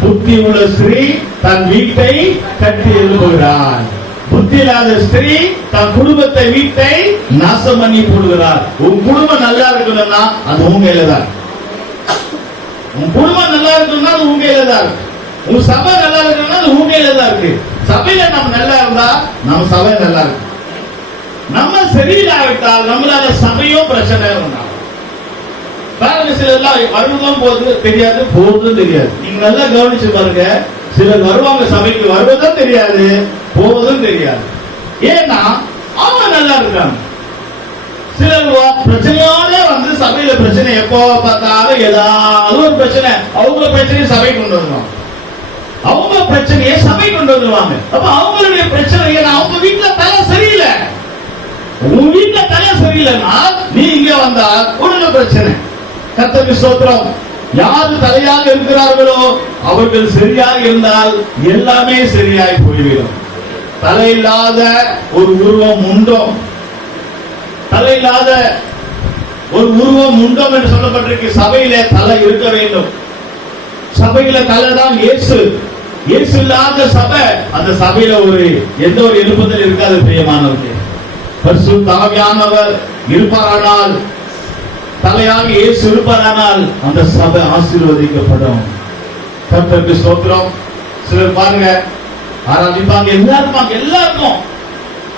புத்தி உள்ள ஸ்திரீ தன் வீட்டை கட்டி எழுப்புகிறார். புத்தி இல்லாத ஸ்திரீ தன் குடும்பத்தை வீட்டை நாசம் பண்ணி போடுகிறார். உன் குடும்பம் நல்லா இருக்கணும்னா அது உங்க கையில தான். உன் குடும்பம் நல்லா இருக்கணும்னா அது உங்க கையில தான் இருக்கு. உன் சபை நல்லா இருக்கணும்னா அது உங்க கையில தான் இருக்கு. சபையில நம்ம நல்லா இருந்தா நம்ம சபை நல்லா இருக்கு. நம்ம சரியில்லாவிட்டால் நம்மளால சபையும் பிரச்சனை உண்டாகும். பாருங்க, சிலர் வருவதும் போது தெரியாது, போவதும் தெரியாது. நீங்க நல்லா கவனிச்சு பாருங்க, சிலர் வருவாங்க சபைக்கு, வருவதும் தெரியாது, போவதும் தெரியாது. ஏன்னா அவங்க நல்லா இருக்காங்க. சிலர் பிரச்சனையோட வந்து சபையில பிரச்சனை, எப்போ பார்த்தாலும் ஏதாவது ஒரு பிரச்சனை, அவங்க பிரச்சனையை சபை கொண்டு வருவாங்க. அவங்க பிரச்சனையை சபை கொண்டு வந்துருவாங்க. அப்ப அவங்களுடைய பிரச்சனை, அவங்க வீட்டுல தலை சரியில்லை. உன் வீட்டுல தலை சரியில்லைன்னா நீ இங்க வந்தா உனக்கு பிரச்சனை. கர்த்தருக்கு ஸ்தோத்திரம். யாரு தலையாக இருக்கிறார்களோ அவர்கள் சரியாக இருந்தால் எல்லாமே சரியாய் போய்விடும். தலையில்லாத ஒரு உருவம் உண்டோம், தலையில்லாத ஒரு உருவம் உண்டோம் என்று சொல்லப்பட்டிருக்கு. சபையில தலை இருக்க வேண்டும். சபையில தலை தான் இயேசு. இயேசு இல்லாத சபை, அந்த சபையில எந்த ஒரு எழுப்புதல் இருக்காது. பிரியமானவர்களே, பரிசுத்த ஆவியானவர் இருப்பாரானால், தலையாக இயேசு இருப்பாரானால் அந்த சபை ஆசீர்வதிக்கப்படும். கர்த்தருக்கு ஸ்தோத்திரம். சிலர் பாருங்க ஆராதிப்பாங்க, எல்லாருக்கும்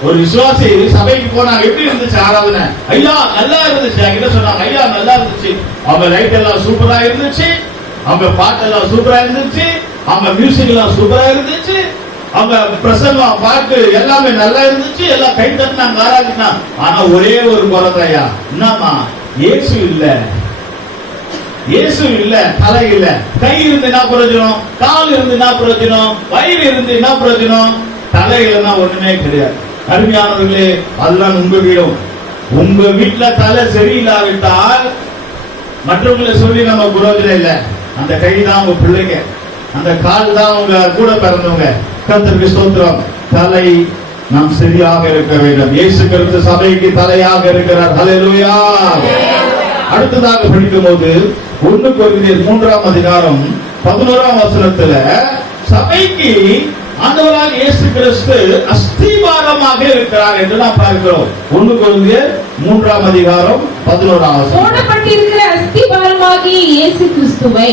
ஒரு விசுவாசி சபைக்கு போனாங்க, எப்படி இருந்துச்சு ஆராதனை? ஐயா நல்லா இருந்துச்சு. என்கிட்ட சொன்னாங்க, ஐயா நல்லா இருந்துச்சு. அவங்க லைட் எல்லாம் சூப்பரா இருந்துச்சு, அவங்க பாட்டு எல்லாம் சூப்பரா இருந்துச்சு, அவங்க மியூசிக் எல்லாம் சூப்பரா இருந்துச்சு, அவங்க பிரசங்கம் பாட்டு எல்லாமே நல்லா இருந்துச்சு, எல்லாம் கை தட்டினாங்க, ஆராதினா. ஆனா ஒரே ஒரு குறையா, என்னமா? இயேசு இல்ல, இயேசு இல்ல, தலை இல்ல. கை இருந்து என்ன பிரயோஜனம்? கால் இருந்து என்ன பிரயோஜனம்? வயிறு இருந்து என்ன பிரயோஜனம்? தலை இல்லைன்னா ஒண்ணுமே கிடையாது. அருமையானவர்களே, அதுதான் உங்க வீடும். உங்க வீட்டுல தலை சரியில்லாவிட்டால் மற்றவங்களை சொல்லி நம்ம பிரயோஜனம் இல்லை. அந்த கை தான் உங்க பிள்ளைங்க, அந்த கால் தான் உங்க கூட பிறந்தவங்க. கர்த்தருக்கு ஸ்தோத்திரம். தலை நாம் சரியாக இருக்க வேண்டும். இயேசு கிறிஸ்து சபைக்கு தலையாக இருக்கிறார். ஹல்லேலூயா. அடுத்ததாக படிக்கும் போது 1 கொரிந்தியர் 3ஆம் அதிகாரம் 11ஆம் வசனத்துல சபைக்கு ஆண்டவராகிய இயேசு கிறிஸ்து அஸ்திபாரமாக இருக்கிறார் என்று நாம் பார்க்கிறோம். 1 கொரிந்தியர் 3ஆம் அதிகாரம் 11ஆம் வசனம். போடப்பட்டிருக்கிற அஸ்திபாரமாகிய இயேசு கிறிஸ்துவை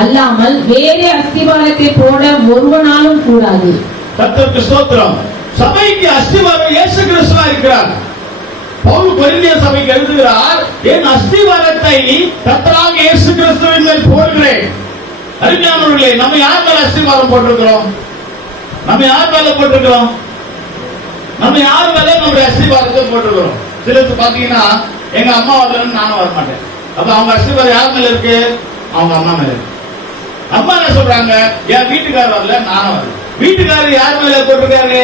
அல்லாமல் வேறே அஸ்திபாரத்தை போட ஒருவனாலும் கூடாது. கர்த்தருக்கு ஸ்தோத்திரம். சபைக்கு அஸ்திபாரம் இயேசு கிறிஸ்துவா இருக்கிறார். பவுல் கொரிந்திய சபைக்கு எழுதுகிறார், என் அஸ்திபாரத்தை கர்த்தராகிய இயேசு கிறிஸ்துவின் மேல் போடுகிறேன். அருமையானவர்களே, நம்ம யார் மேல அஸ்திபாரம் போட்டிருக்கிறோம்? நம்ம யார் மேல போட்டிருக்கிறோம்? நம்ம யார் மேல நம்முடைய அஸ்திபாரத்தை போட்டிருக்கிறோம்? சிலருக்கு பாத்தீங்கன்னா, எங்க அம்மா வரலன்னு நானும் வர மாட்டேன். அப்ப அவங்க அஸ்திபாரம் யார் மேல இருக்கு? அவங்க அம்மா மேல இருக்கு. அம்மா என்ன சொல்றாங்க? என் வீட்டுக்காரர் வரல, நானும் வரல. வீட்டுக்காரர் யார் மேல போட்டிருக்காரு?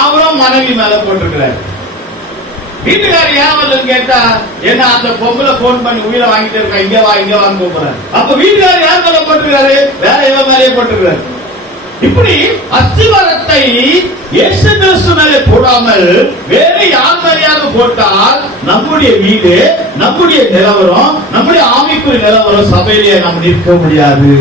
அவரும் மனைவி மேல போட்டிருக்கிறாரு. வீட்டுக்காரர் ஏன் வரலன்னு கேட்டா, என்ன அந்த பொம்பளை போன் பண்ணி உயிரை வாங்கிட்டு இருக்கா, இங்க வா இங்க வான்னு கூப்பிடுறாரு. அப்ப வீட்டுக்காரர் யார் மேல போட்டிருக்காரு? வேற இவன் மேலே போட்டிருக்கிறாரு. இப்படி அஸ்திவாரத்தை இயேசு கிறிஸ்து மேலே போடாமல் வேற யார் மேலேயாவது போட்டால் நம்முடைய வீடு, நம்முடைய நிலவரம், நம்முடைய ஆவிக்குரிய நிலவரம் சபையிலே நாம் நிற்க முடியாது.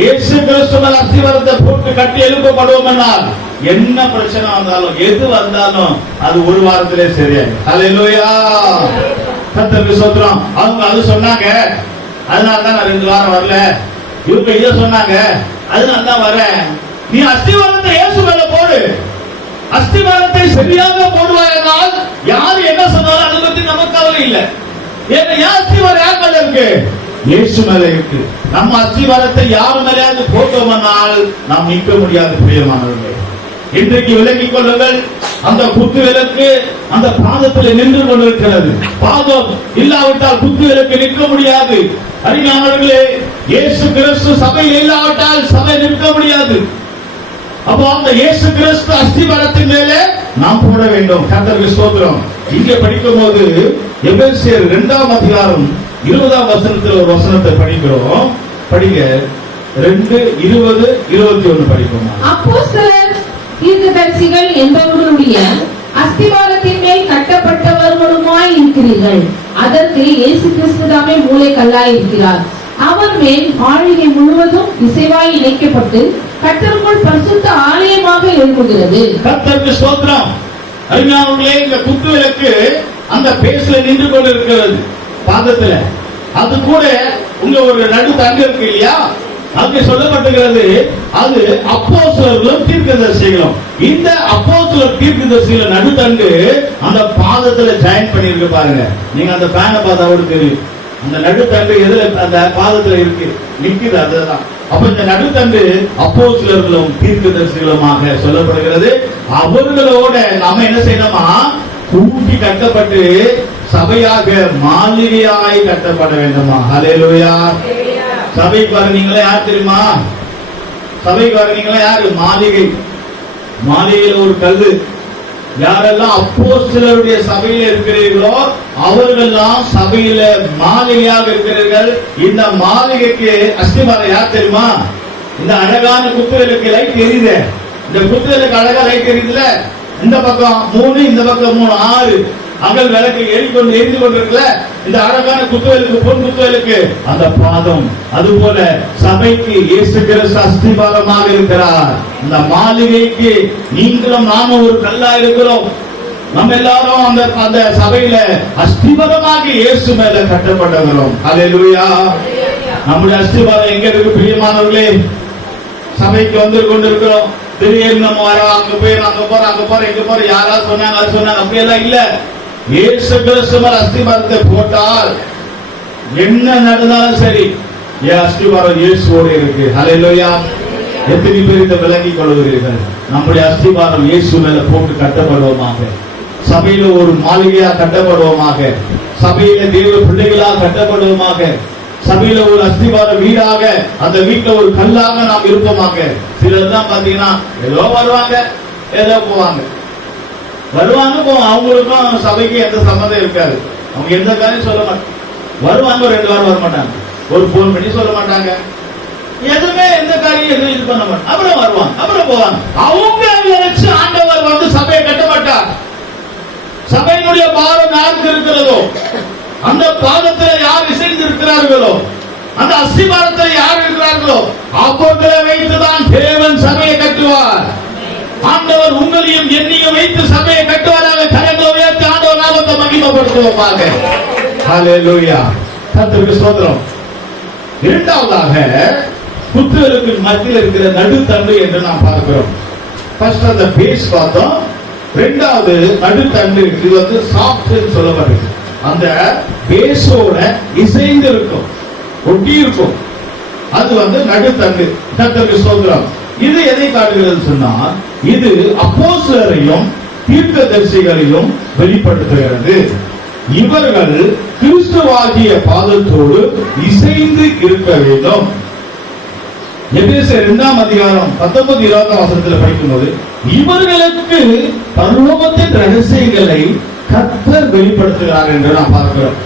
இயேசு கிறிஸ்துவின் அஸ்திவாரத்தை போட்டு கட்டி எழுப்பப்படுவோம் என்றால் என்ன பிரச்சனை வந்தாலும் எது வந்தாலும் அது ஒரு வாரத்திலே சரியாகும். ஹல்லேலூயா. கர்த்தருக்கு ஸ்தோத்திரம். அவங்க அது சொன்னாங்க, அதனால தான் நான் 2 வாரம் வரல. இவங்க இதை சொன்னாங்க, அதனால தான் வரேன். நீ அஸ்திவாரத்தை இயேசு மேல போடு. அஸ்திவாரத்தை சரியாக போடுவாயானால் யாரு என்ன சொன்னாலும் அதை பத்தி நமக்கு கவலை இல்லை. ஏன்னா அஸ்திவாரம் யார் மேல இருக்கு? இயேசு மேல இருக்கு. நம்ம அஸ்திவாரத்தை யார் மேலேயாவது போட்டோம்னால் நாம் நிற்க முடியாது. பிரியமானவர்களே, இன்றைக்கு விலகிக் கொள்ளுங்கள். அந்த குத்து விளக்கு அந்த பாதத்தில் நின்று கொண்டிருக்கிறது. பாதம் இல்லாவிட்டால் குத்து விளக்கு நிற்க முடியாது. அருமையானவர்களே, இயேசு கிறிஸ்து சபையில் இல்லாவிட்டால் சபை நிற்க முடியாது. அப்போ அந்த இயேசு கிறிஸ்து அஸ்திவாரத்தின் மேலே நாம் போட வேண்டும். கர்த்தருக்கு ஸ்தோத்திரம். இங்கே படிக்கும் போது எபேசியர் 2ஆம் அதிகாரம் 20ஆம் வசனத்தில் ஒரு வசனத்தை படிக்கிறோம். படிங்க. 2:20-21 படிப்போம். அப்போஸ்தலர் தீர்க்கதரிசிகள் என்பவர்களுடைய அஸ்திவாரத்தின் மேல் கட்டப்பட்டவர்களுமாய் இருக்கிறீர்கள். அதற்கு இயேசு கிறிஸ்து தாமே மூலைக்கல்லாய் இருக்கிறார். அவர் மேல் மாளிகை முழுவதும் இசைவாய் இணைக்கப்பட்டு கர்த்தருக்குள் பரிசுத்த ஆலயமாக எழும்புகிறது. கர்த்தருக்கு ஸ்தோத்திரம். அருமையானவர்களே, இந்த குத்து விளக்கு அந்த பேஸ்ல நின்று கொண்டிருக்கிறது பாதத்துல. அது கூட உங்க ஒரு நடு தங்கு இருக்கு இல்லையா? அங்கே சொல்லப்பட்டிருக்கிறது அது அப்போஸ்தலர்களும் தீர்க்கதரிசிகளும். இந்த அப்போஸ்தலர் தீர்க்கதரிசிகள் நடுத்தண்டு அந்த பாதத்துல ஜாயின் பண்ணிருக்கு பாருங்க. நீங்க அந்த பேனை பார்த்தா தெரியும். அந்த நடுத்தண்டு எதுல அந்த பாதத்துல இருக்கு நிக்குது, அதுதான். அப்ப இந்த நடுத்தண்டு அப்போஸ்தலர்களும் தீர்க்கதரிசிகளுமாக சொல்லப்படுகிறது. அவர்களோட நாம என்ன செய்யணுமா? கூட்டி கட்டப்பட்டு சபையாக மாளிகையாய் கட்டப்பட வேண்டுமா? ஹல்லேலூயா. சபைக்கு வரீங்களா யார் தெரியுமா? சபைக்கு வரீங்களா யாரு? மாளிகை. மாளிகையில ஒரு கல்லு. யாரெல்லாம் அப்போஸ்தலருடைய சபையில இருக்கிறீர்களோ அவர்களெல்லாம் சபையில மாளிகையாக இருக்கிறீர்கள். இந்த மாளிகைக்கு அஸ்திவாரம் யார் தெரியுமா? இந்த அழகான குத்துவிளக்கு லைட் எரியுது. இந்த குத்துவிளக்கு அழகா லைட் எரியுதுல, இந்த பக்கம் 3, இந்த பக்கம் 3, 6 அகல் விளக்கு எரிந்து கொண்டிருக்கல. இந்த அழகான குத்துவிளக்கு, பொன் குத்துவிளக்கு அந்த பாதம். அதுபோல சபைக்கு இயேசு கிறிஸ்து அஸ்திவாரமாக இருக்கிறார். இந்த மாளிகைக்கு நீங்களும் நாமும் ஒரு கல்லா இருக்கிறோம். நம்ம எல்லாரும் அந்த சபையில அஸ்திவாரமாக இயேசு மேல கட்டப்படுகிறோம். ஹல்லேலூயா. நம்முடைய அஸ்திவாரம் எங்க இருக்கு பிரியமானவர்களே? சபைக்கு வந்து கொண்டிருக்கிறோம். திடீர்னு நம்ம வரோம், அங்க போய் அங்க போறோம் இங்க போறோம், யாராவது சொன்னாங்க அது சொன்னாங்க, அப்படியெல்லாம் இல்ல. இயேசு கிறிஸ்து அஸ்திவாரத்தை போட்டால் என்ன நடந்தாலும் சரி, என் அஸ்திவாரம் இயேசுவோடு இருக்கு. ஹல்லேலூயா. எத்தனை பேர் இதை விளங்கிக் கொள்கிறீர்கள்? நம்முடைய அஸ்திவாரம் இயேசு மேல போட்டு கட்டப்படுவோமாக. சபையில ஒரு மாளிகையா கட்டப்படுவோமாக. சபையில தேவ பிள்ளைகளாக கட்டப்படுவோமாக. சபையில ஒரு அஸ்திவார வீடாக, அந்த வீட்டுல ஒரு கல்லாக நாம் இருப்போமாக. சிலர் தான் பாத்தீங்கன்னா ஏதோ வருவாங்க ஏதோ போவாங்க, வருவாங்க போவாங்க. அவங்களுக்கும் சபைக்கு எந்த சம்பந்தம் இருக்காது. அவங்க எந்த காரியம் சொல்ல மாட்டாங்க. வருவாங்க, 2 வாரம் வர மாட்டாங்க, ஒரு போன் பண்ணி சொல்ல மாட்டாங்க, எதுவுமே எந்த காரியம் எதுவும் இது பண்ண மாட்டாங்க. அப்புறம் வருவாங்க, அப்புறம் போவாங்க. அவங்க வச்சு ஆண்டவர் வந்து சபையை கட்ட மாட்டார். சபையினுடைய பாரம் யாருக்கு இருக்கிறதோ, அந்த பாதத்தில் யார் இசைந்து இருக்கிறார்களோ, அந்த அஸ்திவாரத்தில் யார் இருக்கிறார்களோ அவர்களை வைத்துதான் தேவன் சபையை கட்டுவார். ஆண்டவர் உங்களையும் என்னையும் வைத்து சபையை கட்டுவாராக. கரங்களை உயர்த்தி ஆண்டவர் நாமத்தை மகிமைப்படுத்துவோமாக. ஹல்லேலூயா. கர்த்தருக்கு ஸ்தோத்திரம். இரண்டாவதாக குத்துவிளக்கு மத்தியில் இருக்கிற நடுத்தண்டு என்று நாம் பார்க்கிறோம். ஃபர்ஸ்ட் அந்த பேஸ் பார்த்தோம். இரண்டாவது நடுத்தண்டு. இது வந்து சாஃப்ட் சொல்லப்படுது. அந்த பேஸோட இசைந்து இருக்கும், ஒட்டி இருக்கும். அது வந்து நடுத்தண்டு. கர்த்தருக்கு ஸ்தோத்திரம். இது எதை காட்டுகிறது சொன்னா, இது அப்போஸ்தலரையும் தீர்க்கதரிசிகளையும் வெளிப்படுத்துகிறது. இவர்கள் கிறிஸ்துவாகிய பாதத்தோடு இசைந்து இருக்க வேண்டும். எபேசியர் 2ஆம் அதிகாரம் 19-20 வசனத்தில் படிக்கும்போது இவர்களுக்கு பரலோகத்தின் ரகசியங்களை கர்த்தர் வெளிப்படுத்துகிறார் என்று நாம் பார்க்கிறோம்.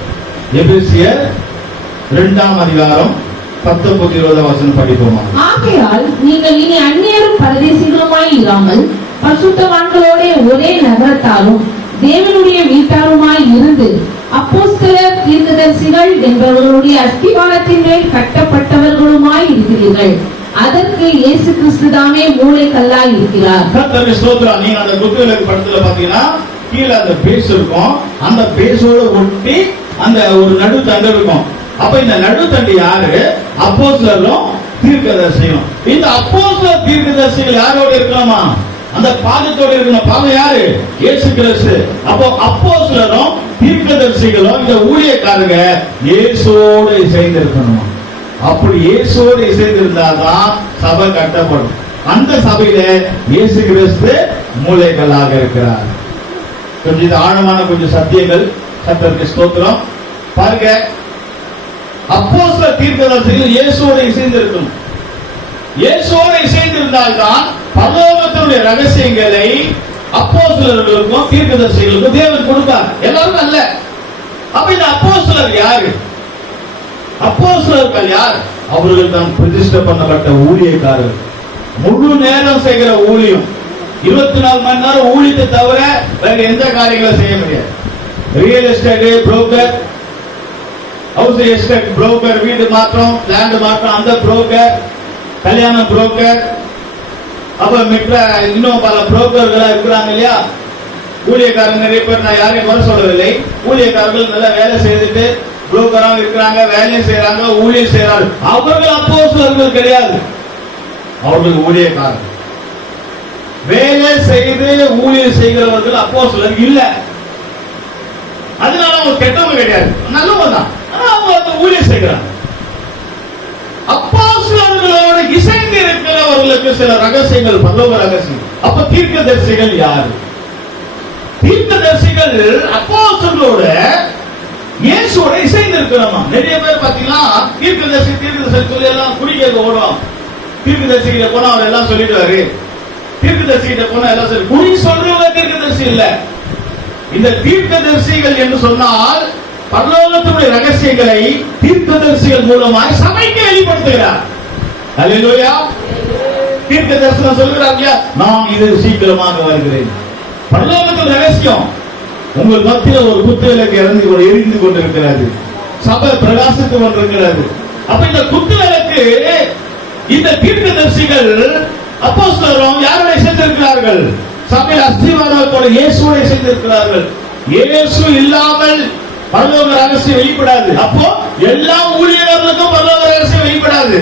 எபேசியர் 2ஆம் அதிகாரம் 19-20 வசனம் படிப்போமா? ஆகையால் நீங்கள் இனி அந்நியரும் பரதேசிகளுமாய் இராமல் பரிசுத்தவான்களோட ஒரே நகரத்தாரும் தேவனுடைய வீட்டாருமாய் இருந்து அப்போஸ்தலர், தீர்க்கதரிசிகள் என்பவர்களுடைய அஸ்திவாரத்தின் மேல் கட்டப்பட்டவர்களுமாய் இருக்கிறீர்கள். அதற்கு இயேசு கிறிஸ்து தாமே மூலைக்கல்லாய் இருக்கிறார். கர்த்தருக்கு ஸ்தோத்திரம். நீங்க அந்த குத்துவிளக்கு படத்துல பாத்தீங்கன்னா கீழே அந்த பேஸ் இருக்கும். அந்த பேஸோட ஒட்டி அந்த ஒரு நடு தண்டு இருக்கும். அப்ப இந்த நடு தண்டு யாரு? அப்போஸ்தலரும் தீர்க்கதரிசியும். இந்த அப்போஸ்தலர் தீர்க்கதரிசிகள் யாரோட இருக்கலாமா? அந்த பாதத்தோட இருக்கணும். பாதம் யாரு? இயேசு கிறிஸ்து. அப்போ அப்போஸ்தலரும் தீர்க்கதரிசிகளும் இந்த ஊழியக்காரங்க இயேசுவோடு இசைந்து இருக்கணும். அப்படி இயேசுவோடு இசைந்திருந்தால்தான் சபை கட்டப்படும். அந்த சபையில இயேசு கிறிஸ்து மூலைக்கல்லாக இருக்கிறார். கொஞ்சம் இது ஆழமான கொஞ்சம் சத்தியங்கள். கர்த்தருக்கு ஸ்தோத்திரம். பாருங்க, அப்போஸ்தலர் தீர்க்கதரிசிகள் இயேசுவோடு இசைந்து இருக்கணும். இயேசுவோடு இசைந்திருந்தால்தான் பரலோகத்தினுடைய ரகசியங்களை அப்போஸ்தலர்களுக்கும் தீர்க்கதரிசிகளுக்கும் தேவன் கொடுப்பார். எல்லாரும் அல்ல. அப்ப இந்த அப்போஸ்தலர் யாரு? அப்போஸ்தலர்கள் யார்? அவர்கள் தான் பிரதிஷ்டை பண்ணப்பட்ட ஊழியக்காரர்கள். முழு நேரம் செய்கிற ஊழியம், 24 மணி நேரம் ஊழியத்தை தவிர வேற எந்த காரியங்களும் செய்ய முடியாது. Real estate broker, house estate broker, வீடு மாற்றம், லேண்ட் மாற்றம், அந்த புரோக்கர், கல்யாணம் புரோக்கர், அப்ப மிற்ற இன்னும் பல புரோக்கர்களா இருக்கிறாங்க இல்லையா? ஊழியக்காரங்க நிறைய பேர், நான் யாரையும் வர சொல்லவில்லை. ஊழியக்காரர்கள் நல்லா வேலை செய்துட்டு புரோக்கராக இருக்கிறாங்க, வேலையும் செய்யறாங்க, ஊழியம் செய்யறாங்க. அவர்கள் அப்போஸ்தலர்கள் கிடையாது, அவர்கள் ஊழியக்காரர்கள். வேலை செய்து ஊழியம் செய்கிறவர்கள் அப்போஸ்தலர் இல்ல. அதனால அவங்க கெட்டவங்க கிடையாது, நல்லவங்க தான். ஆனா அவங்க அந்த ஊழியம் செய்கிறாங்க. அப்போஸ்தலர்களோடு இசைந்து இருக்கிறவர்களுக்கு சில ரகசியங்கள், பரலோக ரகசியம். அப்ப தீர்க்கதரிசிகள் யாரு? தீர்க்கதரிசிகள் அப்போஸ்தலர்களோட இயேசுவோட இசைந்து இருக்கிறோமா? நிறைய பேர் பாத்தீங்கன்னா தீர்க்கதரிசி சொல்லி எல்லாம் குடிக்க ஓடுவாங்க. தீர்க்கதரிசி கிட்ட போனா அவர் எல்லாம் சொல்லிடுவாரு. தீர்க்கதரிசி கிட்ட போனா எல்லாம் சொல்லி குடி சொல்றவங்க தீர்க்கதரிசி இல்ல. இந்த தீர்க்கதரிசிகள் என்று சொன்னால் பரலோகத்துடைய ரகசியங்களை தீர்க்கதரிசிகள் மூலமாக சபைக்கு வெளிப்படுத்துகிறார். அல்லேலூயா. தீர்க்கதரிசனம் சொல்கிறாங்க, நான் இது சீக்கிரமாக வருகிறேன். பரலோகத்தின் ரகசியம் உங்கள் மத்தியில் ஒரு குத்துவிளக்கு எரிந்து கொண்டிருக்கிறது. சபை பிரகாசித்துக் கொண்டிருக்கிறது. அப்ப இந்த குத்துவிளக்கு, இந்த தீர்க்கதரிசிகள் அப்போஸ்தலரும் யாரோட இசைந்திருக்கிறார்கள்? சபையில் அஸ்திவாரத்தோட இயேசுவோட இசைந்திருக்கிறார்கள். இயேசு இல்லாமல் பரலோக ரகசியம் வெளிப்படாது. அப்போ எல்லா ஊழியர்களுக்கும் பரலோக ரகசியம் வெளிப்படாது.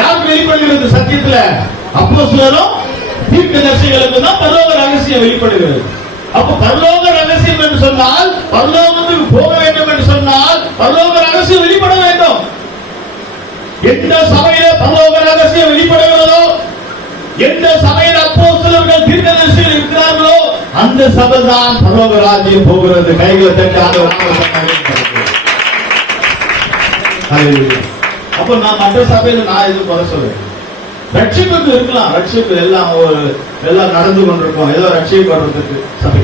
யாருக்கு வெளிப்படுகிறது? சத்தியத்துல அப்போஸ்தலரும் தீர்க்கதரிசிகளுக்கு தான் பரலோக ரகசியம் வெளிப்படுகிறது. அப்ப பரலோக ரகசியம் என்று சொன்னால், பரலோகத்துக்கு போக வேண்டும் என்று சொன்னால் பரலோக ரகசியம் வெளிப்பட வேண்டும். எந்த சபையில பரலோக ரகசியம் வெளிப்படுகிறதோ, எந்த சபையில் அப்போஸ்தலர்கள் தீர்க்கதரிசிகள் இருக்கிறார்களோ, அந்த சபை தான் பரலோக ராஜ்யம் போகிறது. கைகளை தட்டி அப்ப நான் மற்ற சபையில நான் எதுவும் குறை சொல்றேன். ரட்சிப்புக்கு இருக்கலாம், ரட்சிப்பு எல்லாம் நடந்து கொண்டிருக்கோம், ஏதோ ரட்சிப்படுறதுக்கு சபை.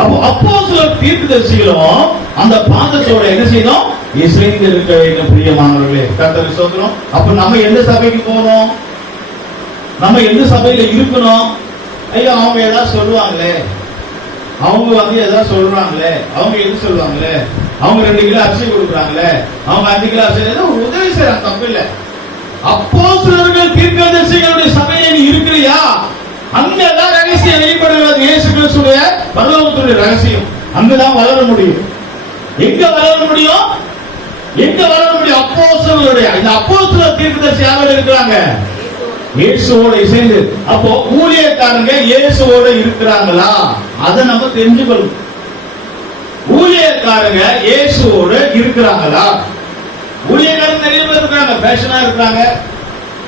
அப்போ அப்போஸ்தலர் தீர்க்கதரிசிகளும் அந்த பாதத்தோட என்ன செய்யணும்? இசைந்து இருக்க வேண்டும். பிரியமானவர்களே, கர்த்தருக்கு ஸ்தோத்திரம். அப்ப நம்ம எந்த சபைக்கு போறோம்? நம்ம எந்த சபையில இருக்கணும்? ஐயா அவங்க ஏதாவது சொல்லுவாங்களே, அவங்க ஏதாவது சொல்றாங்களே, அவங்க எது சொல்லுவாங்களே, அவங்க 2 கிலோ அரிசி கொடுக்குறாங்களே, அவங்க 5 கிலோ அரிசி, ஏதோ உதவி செய்யறாங்க, தப்பு இல்லை. அப்போஸ்தலர்கள் தீர்க்கதரிசிகளுடைய சபையில நீ இருக்கிறியா? அங்கதான் ரகசியம் வெளிப்படுகிறது. இயேசு கிறிஸ்துடைய பரலோகத்துடைய ரகசியம் அங்கதான் வளர முடியும். எங்க வளர முடியும்? எங்க வளர முடியும்? அப்போஸ்தலருடைய. இந்த அப்போஸ்தலர் தீர்க்கதரிசி யாரோட இருக்கிறாங்க? இயேசுவோட இசைந்து. அப்போ ஊழியக்காரங்க இயேசுவோட இருக்கிறாங்களா? அதை நம்ம தெரிஞ்சுக்கணும். ஊழியக்காரங்க இயேசுவோட இருக்கிறாங்களா? ஊழியக்காரங்க நிறைய பேர் இருக்காங்க, ஃபேஷனா இருக்காங்க,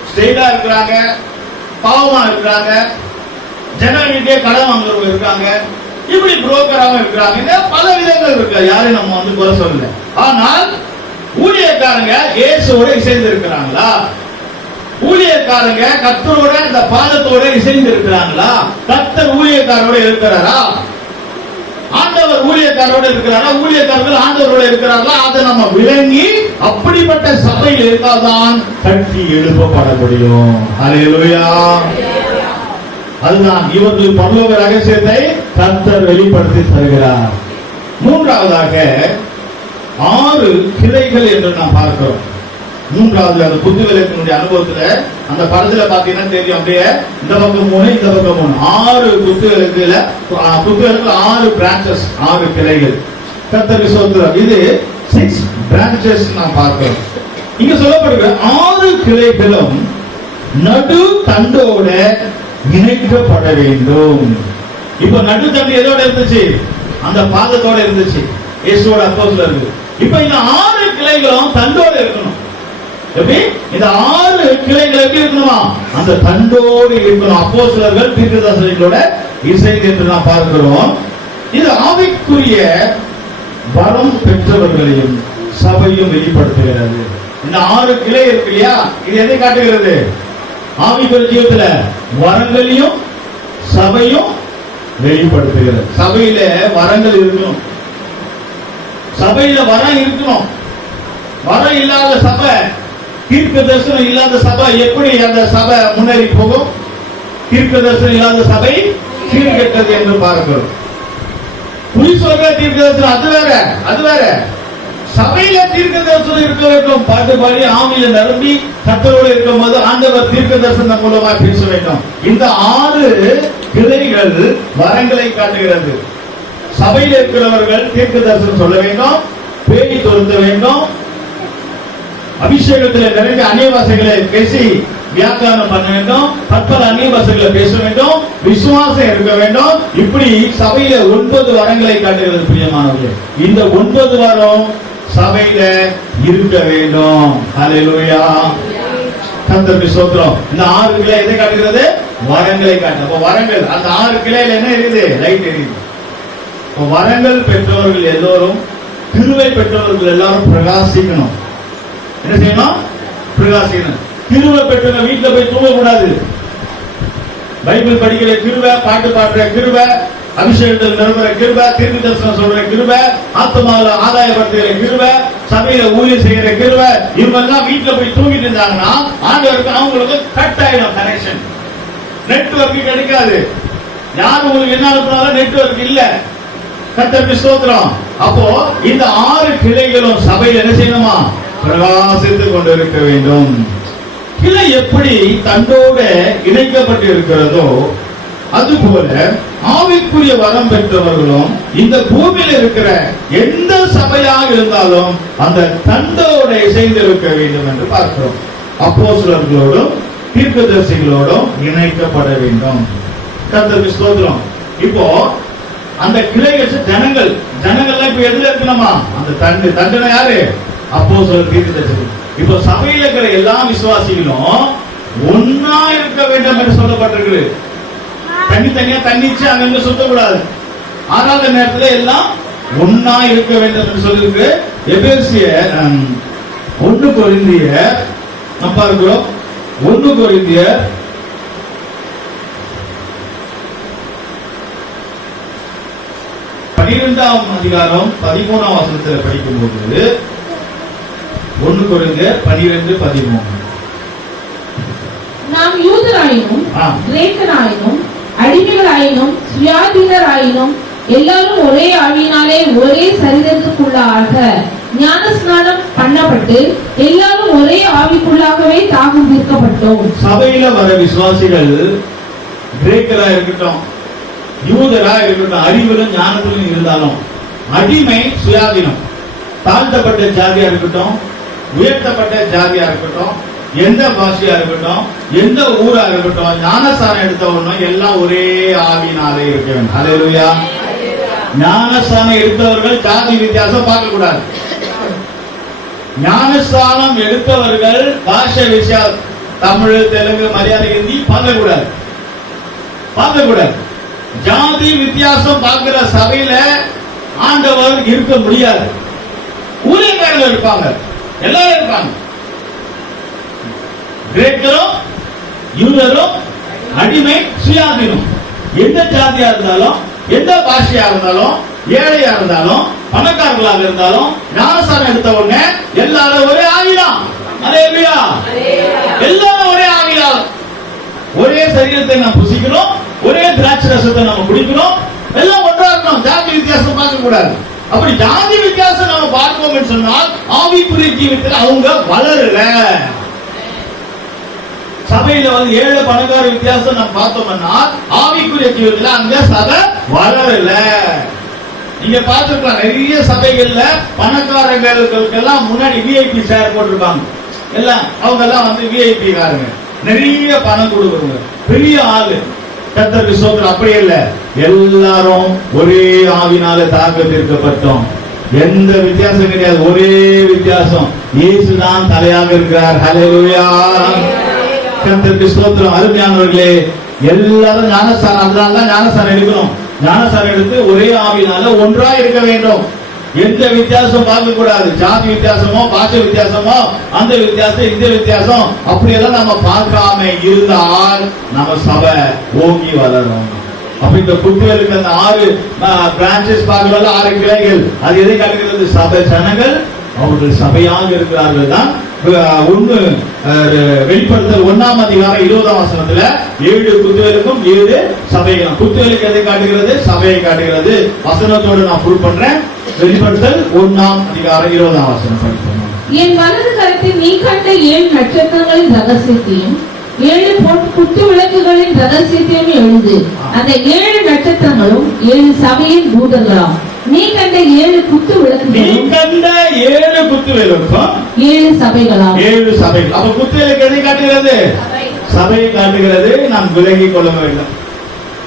ஸ்டைலா இருக்காங்க, பாவமா இருக்காங்க, ஜனங்களுக்கே கடன் வாங்குறவங்க இருக்காங்க, இப்படி புரோக்கராக இருக்கிறாங்க. பல விதங்கள் இருக்கு, யாரையும் நம்ம குறை சொல்லல. ஆனால் ஊழியக்காரங்க இயேசுவோட இசைந்து இருக்கிறாங்களா? ஊழியக்காரங்க கர்த்தரோட இந்த பாதத்தோட இசைந்து இருக்கிறாங்களா? கர்த்தர் ஊழியக்காரோட இருக்கிறாரா? ஆண்டவர் ஊழியக்காரோட இருக்கிறாரா? ஊழியக்காரர்கள் ஆண்டவரோட இருக்கிறார்களா? அதை நம்ம விளங்கி அப்படிப்பட்ட சபையில் இருந்தால்தான் கட்டி எழுப்பப்பட முடியும். ஹல்லேலூயா. அதுதான் இவர்கள் பரலோக ரகசியத்தை கர்த்தர் வெளிப்படுத்தி தருகிறார். மூன்றாவதாக 6 கிளைகள் என்று நாம் பார்க்கிறோம். மூன்றாவது அந்த குத்து விளக்கினுடைய அனுபவத்துல அந்த படத்துல பாத்தீங்கன்னா தெரியும், அப்படியே இந்த பக்கம் 3 இந்த பக்கம் 3 6 குத்து விளக்குல 6 பிரான்சஸ் 6 கிளைகள். கர்த்தருக்கு ஸ்தோத்திரம். இது 6 பிரான்சஸ் நாம் பார்க்கிறோம். இங்க சொல்லப்படுகிற 6 கிளைகளும் நடு தண்டோட இணைக்கப்பட வேண்டும். இப்ப நடு தண்டு எதோட இருந்துச்சு? அந்த பாதத்தோட இருந்துச்சு, இயேசுவோட அப்போஸ்தலர்கள். இப்ப இந்த 6 கிளைகளும் தண்டோட இருக்கணும். எப்படி? இந்த 6 கிளைகள் எப்படி இருக்கணுமா? அந்த தண்டோடு இருக்கணும். அப்போஸ்தலர்கள் தீர்க்கதரிசிகளோட இசைந்து என்று நாம் பார்க்கிறோம். இது ஆவிக்குரிய வரம் பெற்றவர்களையும் சபையும் வெளிப்படுத்துகிறது. இந்த 6 கிளை இருக்கு இல்லையா, இது எதை காட்டுகிறது? ஆவிக்குரிய ஜீவியத்துல வரங்களையும் சபையும் வெளிப்படுத்துகிறது. சபையில வரங்கள் இருக்கணும், சபையில வரம் இருக்கணும். வரம் இல்லாத சபை, தீர்க்க தரிசனம் இல்லாத சபை எப்படி அந்த சபை முன்னேறி போகும்? தீர்க்க தரிசனம் இல்லாத சபை சீர்கெட்டது என்று பார்க்கிறோம். புலி சொல்ற தீர்க்க தரிசனம் அது வேற. சபையில தீர்க்க தரிசனம் இருக்க வேண்டும். பாட்டு பாடி ஆவியில நிரம்பி கர்த்தரோடு இருக்கும் போது ஆண்டவர் தீர்க்க தரிசனம் மூலமாக பேச வேண்டும். இந்த 6 கிளைகள் வரங்களை காட்டுகிறது. சபையில் இருக்கிறவர்கள் தீர்க்க தரிசனம் சொல்ல வேண்டும், பேடி தொடுத்த வேண்டும், அபிஷேகத்தில் நிறைய அந்நிய பாஷைகளை பேசி வியாக்கியானம் பண்ண வேண்டும், பற்பல அந்நிய பாஷைகளை பேச வேண்டும், விசுவாசம் இருக்க வேண்டும். இப்படி சபையில 9 வரங்களை காட்டுகிறது. பிரியமானவர்களே, இந்த 9 வரம் சபையில இருக்க வேண்டும். ஹல்லேலூயா, கர்த்தருக்கு ஸ்தோத்திரம். இந்த 6 கிளை எதை காட்டுகிறது? வரங்களை காட்டு. அப்ப வரங்கள், அந்த 6 கிளையில என்ன இருக்குது? லைட் எரியுது. வரங்கள் பெற்றவர்கள் எல்லோரும், கிருபை பெற்றவர்கள் எல்லாரும் பிரகாசிக்கணும். என்ன செய்யணும்? பிரகாசிக்கணும். கிருபை பெற்றவங்க வீட்டுல போய் தூங்க கூடாது. பைபிள் படிக்கிற கிருபை, பாட்டு பாடுற கிருபை, அபிஷேகத்தில் நிரம்புற கிருபை, தீர்க்க தரிசனம் சொல்ற கிருபை, ஆத்மாவில ஆதாயப்படுத்துகிற கிருபை, சபையில ஊழியம் செய்யற கிருபை, இவங்க எல்லாம் வீட்டுல போய் தூங்கிட்டு இருந்தாங்கன்னா ஆண்டவருக்கு அவங்களுக்கு கட் ஆயிடும் கனெக்ஷன். நெட்வொர்க் கிடைக்காது. யாரும் உங்களுக்கு என்ன அனுப்புனாலும் நெட்வொர்க் இல்ல. கர்த்தருக்கு ஸ்தோத்திரம். அப்போ இந்த 6 கிளைகளும் சபையில் என்ன செய்யணுமா? பிரகாசித்துக் கொண்டிருக்க வேண்டும். கிளை எப்படி தண்டோட இணைக்கப்பட்டு இருக்கிறதோ அதுபோல ஆவிக்குரிய வரம் பெற்றவர்களும் இந்த பூமியில் இருக்கிற எந்த சபையாக இருந்தாலும் அந்த தண்டோட இசைந்து இருக்க வேண்டும் என்று பார்க்கிறோம். அப்போஸ்தலர்களோடும் தீர்க்கதரிசிகளோடும் இணைக்கப்பட வேண்டும். கர்த்தருக்கு ஸ்தோத்திரம். இப்போ அந்த கிளைகள் ஜனங்கள்லாம் இப்ப எதுல இருக்கணுமா? அந்த தண்டனை யாரு? அப்போஸ்தலர் தீர்க்கதரிசிகள். இப்போ சபையில இருக்கிற எல்லா விசுவாசிகளும் ஒன்னா இருக்க வேண்டும் என்று சொல்லப்பட்டிருக்கு. தனித்தனியா தன்னிச்சு அங்க சுத்தக்கூடாது. ஆறாவது நேரத்துல எல்லாம் ஒன்னா இருக்க வேண்டும் என்று சொல்லிருக்கு. எபேசியர் 1 கொரிந்தியர் நம்ம பார்க்கிறோம். 1 கொரிந்தியர் 12ஆம் அதிகாரம் 13ஆம் வசனத்தில் படிக்கும்போது 1 கொரிந்தியர் 12:13 நாம் யூதராயினும் கிரேக்கராயினும் அடிமைகளாயினும் சுயாதீனராயினும் எல்லாரும் ஒரே ஆவியினாலே ஒரே சரீரத்துக்குள்ளாக ஞானஸ்நானம் பண்ணப்பட்டு எல்லாரும் ஒரே ஆவிக்குள்ளாகவே தாகம் தீர்க்கப்பட்டோம். சபையில வர விசுவாசிகள் கிரேக்கரா இருக்கட்டும், யூதரா இருக்கட்டும், அறிவிலும் ஞானத்திலும் இருந்தாலும், அடிமை சுயாதீனம், தாழ்த்தப்பட்ட ஜாதியா இருக்கட்டும், உயர்த்தப்பட்ட ஜாதியா இருக்கட்டும், எந்த பாஷையா இருக்கட்டும், எந்த ஊரா இருக்கட்டும், ஞானஸ்தானம் எடுத்தவனும் எல்லாம் ஒரே ஆவியினாலே இருக்க வேண்டும். ஹல்லேலூயா. ஞானஸ்தானம் எடுத்தவர்கள் ஜாதி வித்தியாசம் பார்க்க கூடாது. ஞானஸ்தானம் எடுத்தவர்கள் பாஷை விஷயம், தமிழ், தெலுங்கு, மலையாளம், ஹிந்தி பார்க்க கூடாது. ஜாதி வித்தியாசம் பார்க்கிற சபையில ஆண்டவர் இருக்க முடியாது. ஊழியக்காரர்கள் இருப்பாங்க, எல்லாரும் இருப்பாங்க. கிரேக்கரும் யூதரும் அடிமை சுயாதீனம். எந்த ஜாதியா இருந்தாலும், எந்த பாஷையா இருந்தாலும், ஏழையா இருந்தாலும், பணக்காரர்களாக இருந்தாலும், ஞானஸ்தானம் எடுத்த உடனே எல்லாரும் ஒரே ஆவிதான். ஹல்லேலூயா. எல்லாரும் ஒரே ஆவிதான். ஒரே சரீரத்தை நாம் புசிக்கிறோம், ஒரே திராட்சை ரசத்தை நம்ம குடிக்கிறோம், எல்லாம் ஒன்றா இருக்கணும், ஜாதி வித்தியாசம் பார்க்க கூடாது. அப்படி ஜாதி வித்தியாசம் நம்ம பார்ப்போம் சொன்னால் ஆவிக்குரிய ஜீவிதத்தில் அவங்க வளரல. சபையில வந்து ஏழு பணக்கார வித்தியாசம் நம்ம பார்த்தோம்னா ஆவிக்குரிய ஜீவிதத்தில் அங்க சபை வளரல. நீங்க பார்த்திருக்கலாம், நிறைய சபைகள்ல பணக்காரங்களுக்கு எல்லாம் முன்னாடி விஐபி சேர் போட்டிருப்பாங்க. எல்லாம் அவங்க எல்லாம் வந்து விஐபி காரங்க, நிறைய பணம் கொடுக்குறவங்க, பெரிய ஆளு. கர்த்தருக்கு ஸ்தோத்திரம். அப்படி இல்ல, எல்லாரும் ஒரே ஆவினால தாக்கத்திற்கப்பட்டோம். எந்த வித்தியாசம் கிடையாது, ஒரே வித்தியாசம், இயேசுதான் தலையாக இருக்கிறார். ஹல்லேலூயா. கர்த்தருக்கு ஸ்தோத்திரம். அருமையானவர்களே, எல்லாரும் ஞானஸ்தானம், அதனாலதான் ஞானஸ்தானம் எடுக்கணும். ஞானஸ்தானம் எடுத்து ஒரே ஆவினால ஒன்றா இருக்க வேண்டும். எந்த வித்தியாசம் பார்க்க கூடாது. ஜாதி வித்தியாசமோ, பாஷை வித்தியாசமோ, அந்த வித்தியாசம் இந்த வித்தியாசம் அப்படியெல்லாம் நம்ம பார்க்காம இருந்தால் நம்ம சபை ஓங்கி வளரும். அப்ப இந்த குட்டிகளுக்கு அந்த 6 பிரான்சஸ் பார்க்கல, 6 கிளைகள், அது எதை காட்டுகிறது? சபை ஜனங்கள் அவர்கள் சபையாக இருக்கிறார்கள் தான். வெளிப்படுத்தல் 1ஆம் அதிகாரம் 20ஆம் வசனத்துல 7 குத்துவேலுக்கும் 7 சபைகளும். குத்துவேலுக்கு எதை காட்டுகிறது? சபையை காட்டுகிறது. வசனத்தோடு நான் ப்ரூவ் பண்றேன். வெளிப்படுத்தல் 1ஆம் அதிகாரம் 20ஆம் வசனம் படிப்போம். என் வலது கரத்தில் நீ கண்ட 7 நட்சத்திரங்களின் ரகசியத்தையும் 7 குத்து விளக்குகளின் ரகசியத்தையும் எழுது. அந்த 7 நட்சத்திரங்களும் 7 சபையின் தூதர்களாம். நீ கண்ட 7 குத்து விளக்குகளும் 7 சபைகளாம். 7 சபைகள். அப்ப குத்து விளக்கு எதை காட்டுகிறது? சபையை காட்டுகிறது. நாம் விலகிக் கொள்ள வேண்டும்.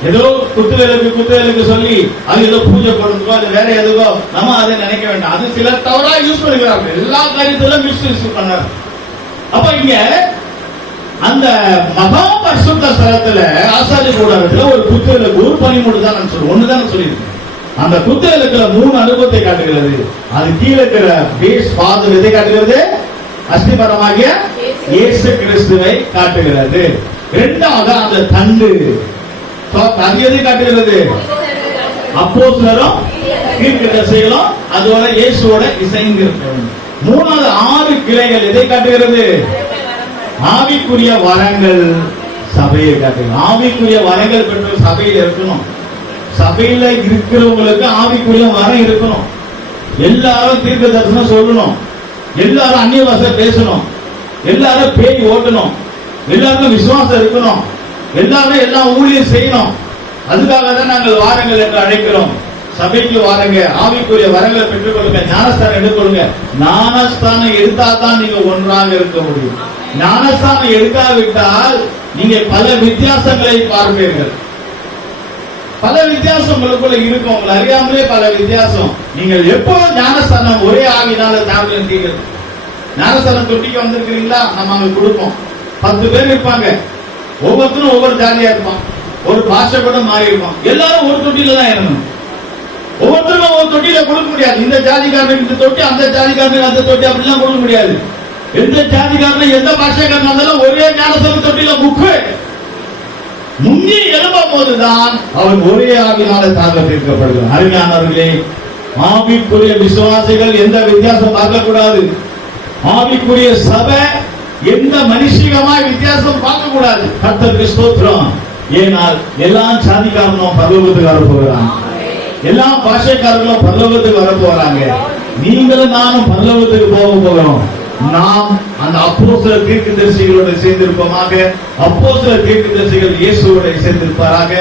ஏதோ குத்துவேலுக்கு சொல்லி அது ஏதோ பூஜை பண்ணுறதுக்கோ அது வேற எதுக்கோ நம்ம அதை நினைக்க வேண்டாம். அது சிலர் தவறா யூஸ் பண்ணிக்கிறார்கள். எல்லா காரியத்திலும் மிஸ்யூஸ் பண்ணார். அப்ப இங்க அந்த மகா பரிசுத்த ஸ்தலத்துல ஆசாரிய கூடாரத்துல ஒரு குத்துவேலுக்கு ஒரு பனிமுட்டு தான் நான் சொல்றேன், ஒண்ணுதான் சொல்லியிருக்கேன். அந்த குத்துவேலுக்குல 3 அனுபவத்தை காட்டுகிறது. அது கீழே இருக்கிற பேஸ் ஃபாதர் எதை காட்டுகிறது? அஸ்திபரமாகிய இயேசு கிறிஸ்துவை காட்டுகிறது. இரண்டாவது அந்த தண்டு அது எதை காட்டுகிறது? அப்போஸ்தலரும் தீர்க்கதரிசிகளும் அதோட இயேசுவோட இசைந்து இருக்கிறது. மூணாவது 6 கிளைகள் எதை காட்டுகிறது? ஆவிக்குரிய வரங்கள் சபையை காட்டுகிறது. ஆவிக்குரிய வரங்கள் பெற்ற சபையில் இருக்கணும். சபையில இருக்கிறவங்களுக்கு ஆவிக்குரிய வரம் இருக்கணும். எல்லாரும் தீர்க்க தரிசனம் சொல்லணும், எல்லாரும் அந்நிய பாஷை பேசணும், எல்லாரும் பேய் ஓட்டணும், எல்லாருக்கும் விசுவாசம் இருக்கணும், எல்லாரும் எல்லாம் ஊழியம் செய்யணும். அதுக்காக தான் நாங்கள் வாரங்கள் என்று அழைக்கிறோம். சபைக்கு வாருங்க, ஆவிக்குரிய வரங்களை பெற்றுக் கொள்ளுங்க, ஞானஸ்தானம் எடுத்துக்கொள்ளுங்க. ஞானஸ்தானம் எடுத்தால்தான் நீங்க ஒன்றாக இருக்க முடியும். ஞானஸ்தானம் எடுக்காவிட்டால் நீங்க பல வித்தியாசங்களை பார்ப்பீர்கள். பல வித்தியாசம் உங்களுக்குள்ள இருக்கும், உங்களை அறியாமலே பல வித்தியாசம். நீங்கள் எப்போ ஞானஸ்தானம் ஒரே ஆவினால தாழ்ந்தீர்கள். ஞானஸ்தானம் தொட்டிக்கு வந்திருக்கிறீங்களா? நம்ம அங்க கொடுப்போம். 10 பேர் இருப்பாங்க, ஒவ்வொருத்தரும் ஒவ்வொரு ஜாதியா இருப்பான், ஒரு பாஷை கூட மாறி இருப்பான். எல்லாரும் ஒரு தொட்டியில தான் இறங்கணும். ஒவ்வொருத்தரும் ஒவ்வொரு தொட்டியில கொடுக்க முடியாது. இந்த ஜாதிக்காரனுக்கு இந்த தொட்டி, அந்த ஜாதிக்காரனுக்கு அந்த தொட்டி, அப்படிலாம் கொடுக்க முடியாது. எந்த ஜாதிக்காரனும் எந்த பாஷைக்காரன் இருந்தாலும் ஒரே ஞானஸ்தான தொட்டியில முக்கு முன்னி எழுப்பும் போதுதான் அவன் ஒரே ஆவினால தாக்கத்திற்கப்படுகிறான். அருமையானவர்களே, ஆவிக்குரிய விசுவாசிகள் எந்த வித்தியாசம் பார்க்க கூடாது. ஆவிக்குரிய சபை எந்த மனுஷிகமாய் வித்தியாசம் பார்க்க கூடாது. கர்த்தருக்கு ஸ்தோத்திரம். ஏனால் எல்லா ஜாதிக்காரனும் பரலோகத்துக்கு வர போகிறாங்க, எல்லா பாஷைக்காரர்களும் பரலோகத்துக்கு வர போறாங்க. நீங்களும் நானும் பரலோகத்துக்கு போக போகிறோம். நாம் அந்த அப்போஸ்தலர் தீர்க்கதரிசிகளோடு சேர்ந்திருப்போமாக. அப்போஸ்தலர் தீர்க்கதரிசிகள் இயேசுவோடு சேர்ந்திருப்பாராக.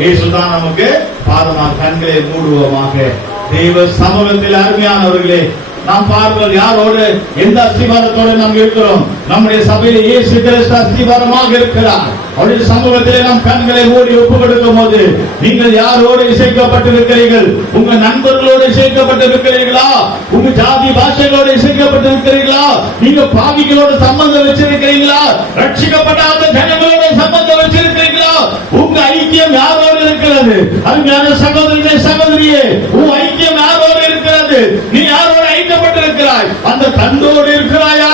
இயேசுதான் நமக்கு பாதமாக. கண்களை மூடுவோமாக. தேவ சமூகத்தில் அருமையானவர்களே, நாம் பார்ப்போம் யாரோடு எந்த அஸ்திபாரத்தோடு நாம் இருக்கிறோம். நம்முடைய சபையில் இயேசு கிறிஸ்து அஸ்திபாரமாக இருக்கிறார். அவருடைய சமூகத்திலே நாம் கண்களை மூடி ஒப்பு கொடுக்கும் போது நீங்கள் யாரோடு இசைக்கப்பட்டிருக்கிறீர்கள்? உங்க நண்பர்களோடு இசைக்கப்பட்டிருக்கிறீர்களா? உங்க ஜாதி பாஷைகளோடு இசைக்கப்பட்டிருக்கிறீர்களா? நீங்க பாவிகளோடு சம்பந்தம் வச்சிருக்கிறீங்களா? ரட்சிக்கப்படாத ஜனங்களோட சம்பந்தம் வச்சிருக்கிறீங்களா? உங்க ஐக்கியம் யாரோடு இருக்கிறது? அருமையான சகோதரனே, சகோதரியே, உன் ஐக்கியம் யாரோடு இருக்கிறது? நீ யாரோடு ஐக்கியப்பட்டிருக்கிறாய்? அந்த தண்டோடு இருக்கிறாயா?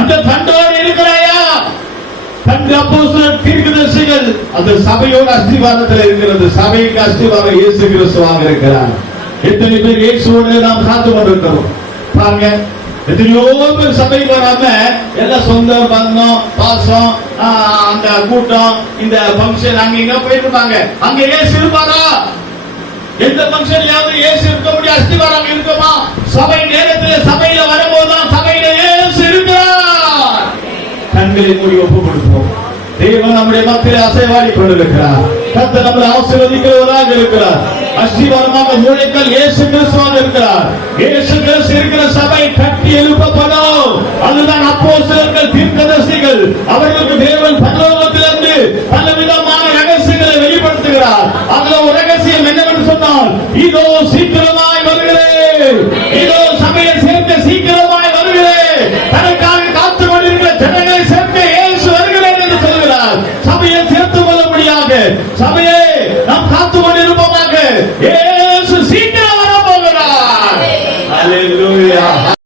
அந்த தண்டோடு இருக்கிறாயா? தண்டு அப்போஸ்தலர் தீர்க்கதரிசிகள் அந்த சபையோட அஸ்திவாரத்தில் இருக்கிறது. சபைக்கு அஸ்திவாரம் இயேசு கிறிஸ்துவாக இருக்கிறார். எத்தனை பேர் இயேசுவோடு நாம் காத்து கொண்டிருக்கிறோம் பாருங்க. எத்தனையோ பேர் சபைக்கு வராம எல்லாம் சொந்த பந்தம் பாசம் அந்த கூட்டம், இந்த பங்கன் அங்க இங்க போயிட்டு இருப்பாங்க. அங்க இயேசு இருப்பாரா? எந்த பங்கன்லயாவது இயேசு இருக்க முடியாது? அஸ்திவாரம் இருக்குமா? சபை நேரத்தில் சபையில வரும்போதுதான் சபையில இயேசு இருக்கிறார். கண்களை மூடி ஒப்பு கொடுப்போம். தேவன் நம்முடைய மத்தியில் அசைவாடி கொண்டிருக்கிறார். கர்த்தர் நம்மை ஆசீர்வதிக்கிறவராக இருக்கிறார். அஸ்திவாரமாக மூளைக்கல் இயேசு கிறிஸ்துவாக இருக்கிறார். இயேசு கிறிஸ்து இருக்கிற சபை கட்டி எழுப்பப்படும். அதுதான் அப்போஸ்தலர்கள், தீர்க்கதரிசிகள், அவர்களுக்கு தேவன் பரலோகத்திலிருந்து பலவிதமான ரகசியங்களை வெளிப்படுத்துகிறார். அதுல ஒரு ரகசியம் என்னவென்று சொன்னால், இதோ சீக்கிரம்